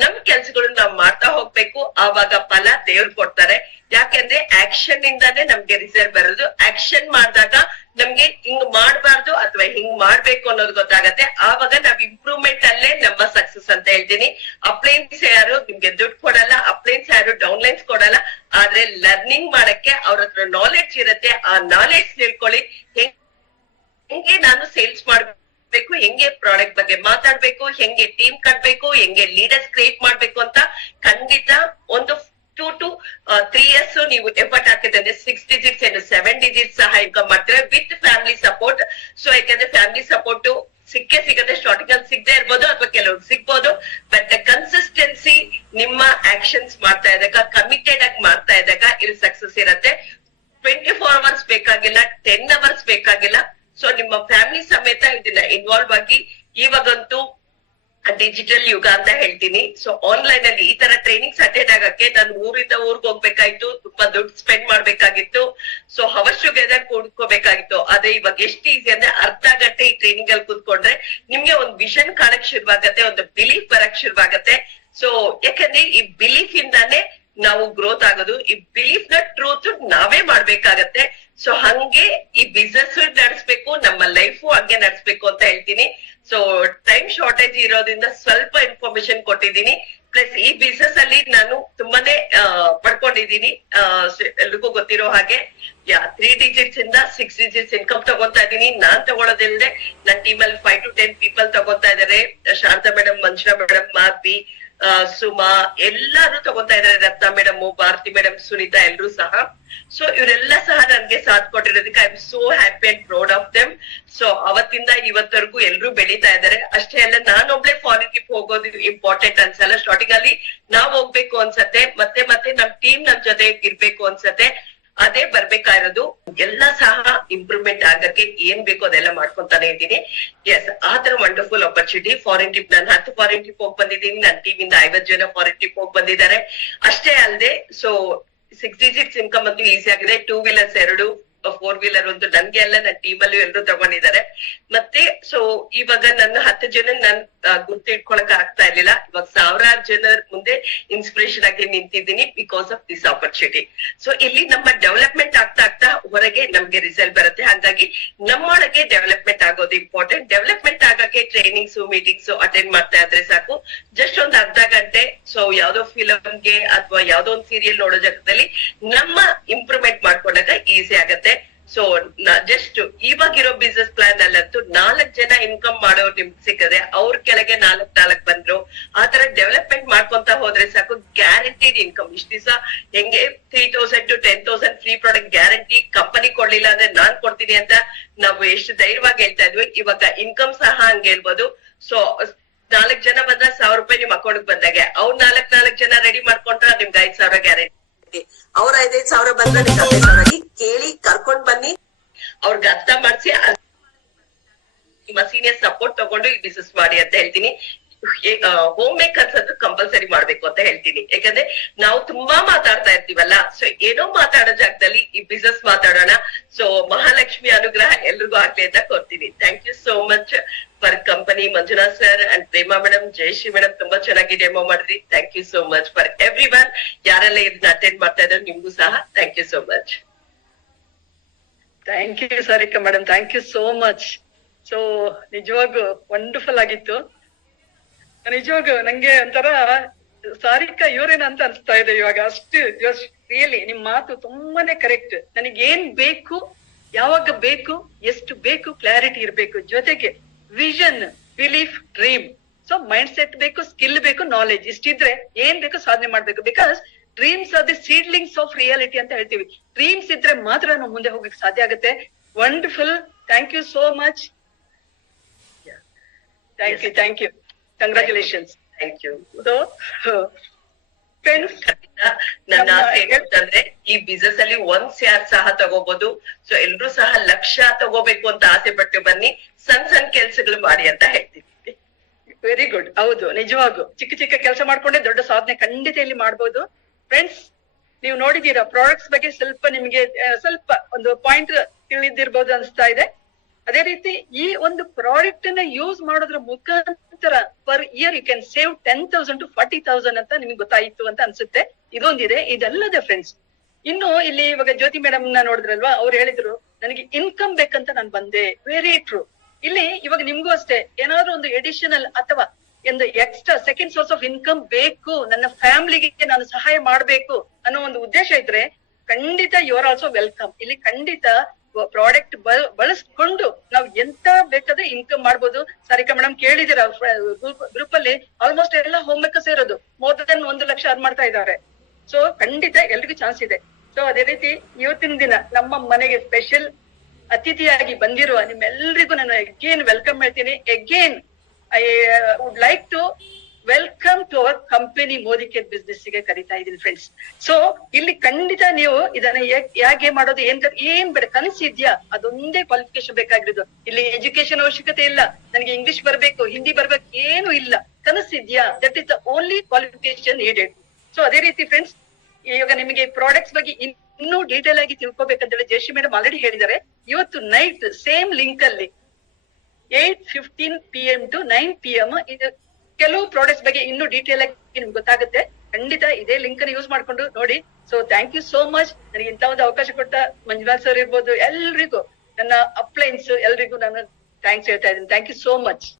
ನಮ್ ಕೆಲ್ಸಗಳು ನಾವ್ ಮಾಡ್ತಾ ಹೋಗ್ಬೇಕು, ಆವಾಗ ಫಲ ದೇವ್ರು ಕೊಡ್ತಾರೆ. ಯಾಕೆಂದ್ರೆ ಆಕ್ಷನ್ ಇಂದಾನೇ ನಮ್ಗೆ ರಿಸಲ್ಟ್ ಬರೋದು. ಆಕ್ಷನ್ ಮಾಡಿದಾಗ ನಮ್ಗೆ ಹಿಂಗ್ ಮಾಡ್ಬಾರ್ದು ಅಥವಾ ಹಿಂಗ್ ಮಾಡ್ಬೇಕು ಅನ್ನೋದು ಗೊತ್ತಾಗತ್ತೆ. ಆವಾಗ ನಾವ್ ಇಂಪ್ರೂವ್ಮೆಂಟ್ ಅಲ್ಲೇ ನಮ್ಮ ಸಕ್ಸಸ್ ಅಂತ ಹೇಳ್ತೀನಿ. ಅಪ್ಲೈನ್ಸ್ ಯಾರು ನಿಮ್ಗೆ ದುಡ್ಡು ಕೊಡಲ್ಲ, ಅಪ್ಲೈನ್ಸ್ ಯಾರು ಡೌನ್ಲೈನ್ಸ್ ಕೊಡಲ್ಲ. ಆದ್ರೆ ಲರ್ನಿಂಗ್ ಮಾಡಕ್ಕೆ ಅವ್ರ ಹತ್ರ ನಾಲೆಡ್ಜ್ ಇರತ್ತೆ. ಆ ನಾಲೆಡ್ಜ್ ತಿಳ್ಕೊಳ್ಳಿ, ಹೆಂಗೆ ನಾನು ಸೇಲ್ಸ್ ಮಾಡ್ಬೇಕು, ಹೆಂಗೆ ಪ್ರಾಡಕ್ಟ್ ಬಗ್ಗೆ ಮಾತಾಡ್ಬೇಕು, ಹೆಂಗೆ ಟೀಮ್ ಕಟ್ಬೇಕು, ಹೆಂಗೆ ಲೀಡರ್ಸ್ ಕ್ರಿಯೇಟ್ ಮಾಡ್ಬೇಕು ಅಂತ ಖಂಡಿತ ಒಂದು 2 to 3 years ನೀವು ಎಫರ್ಟ್ ಹಾಕಿದ್ರೆ 6 digits and 7 digits ಸಹ ಇನ್ಕಮ್ ಮಾಡ್ತಾರೆ ವಿತ್ ಫ್ಯಾಮಿಲಿ ಸಪೋರ್ಟ್. ಸೊ ಯಾಕಂದ್ರೆ ಫ್ಯಾಮಿಲಿ ಸಪೋರ್ಟ್ ಸಿಗತ್ತೆ. ಸ್ಟಾರ್ಟಿಂಗ್ ಅಲ್ಲಿ ಸಿಗದೆ ಇರ್ಬೋದು ಅಥವಾ ಕೆಲವ್ರು ಸಿಗ್ಬೋದು. ಬಟ್ ಕನ್ಸಿಸ್ಟೆನ್ಸಿ ನಿಮ್ಮ ಆಕ್ಷನ್ಸ್ ಮಾಡ್ತಾ ಇದ್ದಾಗ, ಕಮಿಟೆಡ್ ಆಗಿ ಮಾಡ್ತಾ ಇದ್ದಾಗ ಇಲ್ಲಿ ಸಕ್ಸಸ್ ಇರತ್ತೆ. 24 hours ಬೇಕಾಗಿಲ್ಲ, 10 hours ಬೇಕಾಗಿಲ್ಲ. ಸೊ ನಿಮ್ಮ ಫ್ಯಾಮಿಲಿ ಸಮೇತ ಇದನ್ನ ಇನ್ವಾಲ್ವ್ ಆಗಿ, ಇವಾಗಂತೂ ಡಿಜಿಟಲ್ ಯುಗ ಅಂತ ಹೇಳ್ತೀನಿ. ಸೊ ಆನ್ಲೈನ್ ಅಲ್ಲಿ ಈ ತರ ಟ್ರೈನಿಂಗ್ಸ್ ಅಟೆಂಡ್ ಆಗಕ್ಕೆ ನಾನು ಊರಿಂದ ಊರ್ಗ್ ಹೋಗ್ಬೇಕಾಯ್ತು, ತುಂಬಾ ದುಡ್ಡು ಸ್ಪೆಂಡ್ ಮಾಡ್ಬೇಕಾಗಿತ್ತು. ಸೊ ಹವರ್ಸ್ ಟುಗೆದರ್ ಕೂಡ್ಕೋಬೇಕಾಗಿತ್ತು. ಅದೇ ಇವಾಗ ಎಷ್ಟು ಈಸಿ ಅಂದ್ರೆ ಅರ್ಧ ಗಂಟೆ ಈ ಟ್ರೈನಿಂಗ್ ಅಲ್ಲಿ ಕೂತ್ಕೊಂಡ್ರೆ ನಿಮ್ಗೆ ಒಂದ್ ವಿಷನ್ ಕಾಣಕ್ ಶುರುವಾಗತ್ತೆ, ಒಂದು ಬಿಲೀಫ್ ಬರಕ್ ಶುರುವಾಗತ್ತೆ. ಸೊ ಯಾಕಂದ್ರೆ ಈ ಬಿಲೀಫ್ ಇಂದಾನೆ ನಾವು ಗ್ರೋತ್ ಆಗೋದು. ಈ ಬಿಲೀಫ್ ನ ಟ್ರೂತ್ ನಾವೇ ಮಾಡ್ಬೇಕಾಗತ್ತೆ. ಸೊ ಹಂಗೆ ಈ ಬಿಸ್ನೆಸ್ ನಡೆಸ್ಬೇಕು, ನಮ್ಮ ಲೈಫು ಹಂಗೆ ನಡೆಸ್ಬೇಕು ಅಂತ ಹೇಳ್ತೀನಿ. ಸೊ ಟೈಮ್ ಶಾರ್ಟೇಜ್ ಇರೋದ್ರಿಂದ ಸ್ವಲ್ಪ ಇನ್ಫಾರ್ಮೇಶನ್ ಕೊಟ್ಟಿದ್ದೀನಿ. ಪ್ಲಸ್ ಈ ಬಿಸ್ನೆಸ್ ಅಲ್ಲಿ ನಾನು ತುಂಬಾನೇ ಪಡ್ಕೊಂಡಿದ್ದೀನಿ. ಎಲ್ರಿಗೂ ಗೊತ್ತಿರೋ ಹಾಗೆ 3 digits ಇಂದ 6 digits ಇನ್ಕಮ್ ತಗೊಂತಾ ಇದೀನಿ. ನಾನ್ ತಗೊಳೋದಿಲ್ಲದೆ ನನ್ನ ಟೀಮ್ ಅಲ್ಲಿ 5 to 10 people ತಗೊಂತಾ ಇದಾರೆ. ಶಾರದಾ ಮೇಡಮ್, ಮಂಜುಳಾ ಮೇಡಮ್, ಮಾಧವಿ, ಸುಮಾ ಎಲ್ಲಾರು ತಗೊಂತಾ ಇದಾರೆ. ರತ್ನ ಮೇಡಮ್, ಭಾರತಿ ಮೇಡಮ್, ಸುನೀತಾ ಎಲ್ರು ಸಹ. ಸೊ ಇವರೆಲ್ಲ ಸಹ ನನ್ಗೆ ಸಾಥ್ ಕೊಟ್ಟಿರೋದಕ್ಕೆ I am so happy and proud of them. So ಅವತ್ತಿಂದ ಇವತ್ತವರೆಗೂ ಎಲ್ರು ಬೆಳೀತಾ ಇದಾರೆ. ಅಷ್ಟೇ ಅಲ್ಲ, ನಾನೊಬ್ಳೆ ಫಾರಿನ್ ಟ್ರಿಪ್ ಹೋಗೋದು ಇಂಪಾರ್ಟೆಂಟ್ ಅನ್ಸಲ್ಲ. ಸ್ಟಾರ್ಟಿಂಗ್ ಅಲ್ಲಿ ನಾವ್ ಹೋಗ್ಬೇಕು ಅನ್ಸತ್ತೆ, ಮತ್ತೆ ನಮ್ ಟೀಮ್ ನಮ್ ಜೊತೆ ಇರ್ಬೇಕು ಅನ್ಸತ್ತೆ. ಅದೇ ಬರ್ಬೇಕಾಗಿರೋದು. ಎಲ್ಲ ಸಹ ಇಂಪ್ರೂವ್ಮೆಂಟ್ ಆಗಕ್ಕೆ ಏನ್ ಬೇಕೋ ಅದೆಲ್ಲ ಮಾಡ್ಕೊಂತಾನೆ ಇದ್ದೀನಿ. ಎಸ್, ಆ ತರ ವಂಡರ್ಫುಲ್ ಆಪರ್ಚುನಿಟಿ. ಫಾರಿನ್ ಟ್ರಿಪ್ ನಾನು 10 ಫಾರಿನ್ ಟ್ರಿಪ್ ಹೋಗಿ ಬಂದಿದ್ದೀನಿ. ನನ್ನ ಟೀಮ್ ಇಂದ 50 ಜನ ಫಾರಿನ್ ಟ್ರಿಪ್ ಹೋಗಿ ಬಂದಿದ್ದಾರೆ. ಅಷ್ಟೇ ಅಲ್ಲದೆ ಸೊ 6 digits ಇನ್ಕಮ್ ಅಂತೂ ಈಸಿ ಆಗಿದೆ. 2 wheelers 2, 4 wheeler ಒಂದು ನನ್ಗೆ ಅಲ್ಲ, ನನ್ನ ಟೀಮ್ ಅಲ್ಲಿ ಎಲ್ರು ತಗೊಂಡಿದ್ದಾರೆ. ಮತ್ತೆ ಸೊ ಇವಾಗ ನನ್ನ 10 ಜನ ನನ್ ಗುರ್ತು ಇಟ್ಕೊಳಕ್ ಆಗ್ತಾ ಇರ್ಲಿಲ್ಲ. ಇವಾಗ 1000 ಜನರ ಮುಂದೆ ಇನ್ಸ್ಪಿರೇಷನ್ ಆಗಿ ನಿಂತಿದ್ದೀನಿ because of this opportunity. So ಇಲ್ಲಿ ನಮ್ಮ ಡೆವಲಪ್ಮೆಂಟ್ ಆಗ್ತಾ ಹೊರಗೆ ನಮ್ಗೆ ರಿಸಲ್ಟ್ ಬರುತ್ತೆ. ಹಾಗಾಗಿ ನಮ್ಮೊಳಗೆ ಡೆವಲಪ್ಮೆಂಟ್ ಆಗೋದು ಇಂಪಾರ್ಟೆಂಟ್. ಡೆವಲಪ್ಮೆಂಟ್ ಆಗಕ್ಕೆ ಟ್ರೈನಿಂಗ್ಸ್, ಮೀಟಿಂಗ್ಸ್ ಅಟೆಂಡ್ ಮಾಡ್ತಾ ಇದ್ರೆ ಸಾಕು. ಜಸ್ಟ್ ಒಂದ್ ಅರ್ಧ ಗಂಟೆ ಸೊ ಯಾವ್ದೋ ಫಿಲಮ್ಗೆ ಅಥವಾ ಯಾವ್ದೋ ಒಂದ್ ಸೀರಿಯಲ್ ನೋಡೋ ಜಾಗದಲ್ಲಿ ನಮ್ಮ ಇಂಪ್ರೂವ್ಮೆಂಟ್ ಮಾಡ್ಕೊಂಡಾಗ ಈಸಿ ಆಗತ್ತೆ. ಸೊ ಜಸ್ಟ್ ಇವಾಗಿರೋ ಬಿಸ್ನೆಸ್ ಪ್ಲಾನ್ ಅಲ್ಲಂತೂ 4 ಜನ ಇನ್ಕಮ್ ಮಾಡೋರು ನಿಮ್ಗೆ ಸಿಕ್ಕದೆ, ಅವ್ರ ಕೆಳಗೆ 4 ಬಂದ್ರು. ಆತರ ಡೆವಲಪ್ಮೆಂಟ್ ಮಾಡ್ಕೊಂತ ಹೋದ್ರೆ ಸಾಕು, ಗ್ಯಾರಂಟಿಡ್ ಇನ್ಕಮ್. ಇಷ್ಟ ದಿವಸ ಹೆಂಗೆ 3000 to 10,000 free product guarantee, company ಕೊಡ್ಲಿಲ್ಲ ಅಂದ್ರೆ ನಾನ್ ಕೊಡ್ತೀನಿ ಅಂತ ನಾವು ಎಷ್ಟು ಧೈರ್ಯವಾಗಿ ಹೇಳ್ತಾ ಇದ್ವಿ. ಇವಾಗ ಇನ್ಕಮ್ ಸಹ ಹಂಗೆ ಹೇಳ್ಬೋದು. ಸೊ 4 ಜನ ಬಂದ್ರೆ 1000 ರೂಪಾಯಿ ನಿಮ್ ಅಕೌಂಟ್ ಬಂದಾಗೆ, ಅವ್ರು 4 ಜನ ರೆಡಿ ಮಾಡ್ಕೊಂಡ್ರೆ ನಿಮ್ಗೆ 5,000 ಗ್ಯಾರಂಟಿ. ಅವ್ರ 5,000 ಬಂದ್ರೆ 15,000 ಕೇಳಿ ಕರ್ಕೊಂಡ್ ಬನ್ನಿ, ಅವ್ರಿಗೆ ಅರ್ಥ ಮಾಡಿಸಿ ನಿಮ್ಮ ಸೀನಿಯರ್ ಸಪೋರ್ಟ್ ತಗೊಂಡು ಈ ಬಿಸ್ನೆಸ್ ಮಾಡಿ ಅಂತ ಹೇಳ್ತೀನಿ. ಹೋಮ್ ಮೇಕರ್ಸ್ ಅದು ಕಂಪಲ್ಸರಿ ಮಾಡ್ಬೇಕು ಅಂತ ಹೇಳ್ತೀನಿ. ಯಾಕಂದ್ರೆ ನಾವು ತುಂಬಾ ಮಾತಾಡ್ತಾ ಇರ್ತೀವಲ್ಲ, ಸೊ ಏನೋ ಮಾತಾಡೋ ಜಾಗದಲ್ಲಿ ಈ ಬಿಸ್ನೆಸ್ ಮಾತಾಡೋಣ. ಸೊ ಮಹಾಲಕ್ಷ್ಮಿ ಅನುಗ್ರಹ ಎಲ್ರಿಗೂ ಆಗ್ಲಿ ಅಂತ ಕೊಡ್ತೀನಿ. Thank you so much for company. Manjunath sir and Prema madam, Jayashree madam ತುಂಬಾ ಚೆನ್ನಾಗಿ ಡೆಮೋ ಮಾಡಿದ್ರಿ. Thank you so much for everyone. ಯಾರೆಲ್ಲ ಇದನ್ನ ಅಟೆಂಡ್ ಮಾಡ್ತಾ ಇದ್ದಾರೆ ನಿಮ್ಗೂ ಸಹ thank you so much. Thank you Sarika madam, thank you so much. So ನಿಜವಾಗೂ ವಂಡರ್ಫುಲ್ ಆಗಿತ್ತು. ನಿಜವಾಗೂ ನಂಗೆ ಒಂಥರ ಸಾರಿಕಾ ಇವರೇನ ಅಂತ ಅನ್ಸ್ತಾ ಇದೆ ಇವಾಗ. ಅಷ್ಟು ರಿಯಲಿ ನಿಮ್ ಮಾತು ತುಂಬಾನೇ ಕರೆಕ್ಟ್. ನನಗೆ ಏನ್ ಬೇಕು, ಯಾವಾಗ ಬೇಕು, ಎಷ್ಟು ಬೇಕು, ಕ್ಲಾರಿಟಿ ಇರ್ಬೇಕು. ಜೊತೆಗೆ vision, belief, dream. So mind set ಬೇಕು, ಸ್ಕಿಲ್ ಬೇಕು, ನಾಲೆಜ್. ಇಷ್ಟಿದ್ರೆ ಏನ್ ಬೇಕು ಸಾಧನೆ ಮಾಡ್ಬೇಕು. Because dreams R the seedlings of reality ಅಂತ ಹೇಳ್ತೀವಿ. ಡ್ರೀಮ್ಸ್ ಇದ್ರೆ ಮಾತ್ರ ನಾವು ಮುಂದೆ ಹೋಗಕ್ಕೆ ಸಾಧ್ಯ ಆಗುತ್ತೆ. Wonderful, thank you so much. Thank you congratulations. Thank you. So friends, ನನ್ನ ಆಸೆ ಏನಂತಂದ್ರೆ ಈ ಬಿಸ್ನೆಸ್ ಅಲ್ಲಿ 1 share ಸಹ ತಗೋಬಹುದು. ಸೊ ಎಲ್ರು ಸಹ ಲಕ್ಷ ತಗೋಬೇಕು ಅಂತ ಆಸೆ ಪಟ್ಟು ಬನ್ನಿ, ಸಣ್ಣ ಕೆಲ್ಸಗಳು ಮಾಡಿ ಅಂತ ಹೇಳ್ತೀನಿ. Very good. ಹೌದು, ನಿಜವಾಗೂ ಚಿಕ್ಕ ಚಿಕ್ಕ ಕೆಲಸ ಮಾಡ್ಕೊಂಡೆ ದೊಡ್ಡ ಸಾಧನೆ ಖಂಡಿತ ಇಲ್ಲಿ ಮಾಡ್ಬೋದು. ಫ್ರೆಂಡ್ಸ್, ನೀವು ನೋಡಿದೀರಾ ಪ್ರಾಡಕ್ಟ್ಸ್ ಬಗ್ಗೆ ಸ್ವಲ್ಪ ನಿಮ್ಗೆ ಸ್ವಲ್ಪ ಒಂದು ಪಾಯಿಂಟ್ ತಿಳಿದಿರ್ಬೋದು ಅನ್ಸ್ತಾ ಇದೆ. ಅದೇ ರೀತಿ ಈ ಒಂದು ಪ್ರಾಡಕ್ಟ್ ಅನ್ನ ಯೂಸ್ ಮಾಡೋದ್ರ ಮುಖಾಂತರ per year you can save 10,000 to 40,000 ಅಂತ ನಿಮ್ಗೆ ಗೊತ್ತಾಯ್ತು ಅಂತ ಅನ್ಸುತ್ತೆ. ಇದೊಂದಿದೆ. ಇದಲ್ಲದೆ ಫ್ರೆಂಡ್ಸ್, ಇನ್ನು ಇಲ್ಲಿ ಇವಾಗ ಜ್ಯೋತಿ ಮೇಡಮ್ ನ ನೋಡಿದ್ರಲ್ವಾ, ಅವ್ರು ಹೇಳಿದ್ರು ನನಗೆ ಇನ್ಕಮ್ ಬೇಕಂತ ನಾನು ಬಂದೆ. Very true. ಇಲ್ಲಿ ಇವಾಗ ನಿಮ್ಗೂ ಅಷ್ಟೇ ಏನಾದ್ರು ಒಂದು ಎಡಿಷನಲ್ ಅಥವಾ ಒಂದು extra second source of income ಬೇಕು, ನನ್ನ ಫ್ಯಾಮಿಲಿಗೆ ನಾನು ಸಹಾಯ ಮಾಡ್ಬೇಕು ಅನ್ನೋ ಒಂದು ಉದ್ದೇಶ ಇದ್ರೆ ಖಂಡಿತ ಯು ಆರ್ ಆಲ್ಸೋ ವೆಲ್ಕಮ್. ಇಲ್ಲಿ ಖಂಡಿತ ಪ್ರಾಡಕ್ಟ್ ಬಳಸ್ಕೊಂಡು ನಾವು ಎಂತ ಬೇಕಾದ್ರೆ ಇನ್ಕಮ್ ಮಾಡ್ಬೋದು. ಸಾರಿಕಾ ಮೇಡಮ್ ಕೇಳಿದಿರ ಗ್ರೂಪ್ ಅಲ್ಲಿ ಆಲ್ಮೋಸ್ಟ್ ಎಲ್ಲ ಹೋಮ್ ಮೇಕರ್ಸ್ ಇರೋದು ಮೋರ್ ದೆನ್ 1 ಲಕ್ಷ ಅರ್ನ್ ಮಾಡ್ತಾ ಇದ್ದಾರೆ. ಸೊ ಖಂಡಿತ ಎಲ್ರಿಗೂ ಚಾನ್ಸ್ ಇದೆ. ಸೊ ಅದೇ ರೀತಿ ಇವತ್ತಿನ ದಿನ ನಮ್ಮ ಮನೆಗೆ ಸ್ಪೆಷಲ್ ಅತಿಥಿಯಾಗಿ ಬಂದಿರುವ ನಿಮ್ಮೆಲ್ರಿಗೂ ನಾನು ಅಗೇನ್ ವೆಲ್ಕಮ್ ಹೇಳ್ತೀನಿ. Again I would like to welcome to our company Modicare business ಗೆ ಕರಿತಾ ಇದ್ದೀನಿ ಫ್ರೆಂಡ್ಸ್. ಸೊ ಇಲ್ಲಿ ಖಂಡಿತ ನೀವು ಇದನ್ನ ಯಾಕೆ ಮಾಡೋದು, ಏನ್ ಬೇಡ, ಕನಸಿದ್ಯಾ ಅದೊಂದೇ ಕ್ವಾಲಿಫಿಕೇಶನ್ ಬೇಕಾಗಿರೋದು. ಇಲ್ಲಿ ಎಜುಕೇಶನ್ ಅವಶ್ಯಕತೆ ಇಲ್ಲ, ನನಗೆ ಇಂಗ್ಲಿಷ್ ಬರ್ಬೇಕು, ಹಿಂದಿ ಬರ್ಬೇಕು, ಏನು ಇಲ್ಲ. ಕನಸಿದ್ಯಾ, that is the only qualification needed. So ಅದೇ ರೀತಿ ಫ್ರೆಂಡ್ಸ್, ಇವಾಗ ನಿಮಗೆ ಪ್ರಾಡಕ್ಟ್ಸ್ ಬಗ್ಗೆ ಇನ್ನೂ ಡೀಟೇಲ್ ಆಗಿ ತಿಳ್ಕೊಬೇಕಂತ ಹೇಳಿ ಜಯಶ್ರೀ ಮೇಡಮ್ ಆಲ್ರೆಡಿ ಹೇಳಿದ್ದಾರೆ. ಇವತ್ತು ನೈಟ್ ಸೇಮ್ ಲಿಂಕ್ ಅಲ್ಲಿ 8:15 PM to 9 PM ಇದು ಕೆಲವು ಪ್ರಾಡಕ್ಟ್ಸ್ ಬಗ್ಗೆ ಇನ್ನೂ ಡೀಟೇಲ್ ಆಗಿ ನಿಮ್ಗೆ ಗೊತ್ತಾಗುತ್ತೆ. ಖಂಡಿತ ಇದೇ ಲಿಂಕ್ ಅನ್ನು ಯೂಸ್ ಮಾಡ್ಕೊಂಡು ನೋಡಿ. So thank you so much. ನನಗೆ ಇಂತ ಒಂದು ಅವಕಾಶ ಕೊಟ್ಟ ಮಂಜುನಾಥ್ ಸರ್ ಇರ್ಬೋದು, ಎಲ್ರಿಗೂ ನನ್ನ ಅಪ್ಲೈನ್ಸ್ ಎಲ್ರಿಗೂ ನಾನು ಥ್ಯಾಂಕ್ಸ್ ಹೇಳ್ತಾ ಇದ್ದೀನಿ. Thank you so much.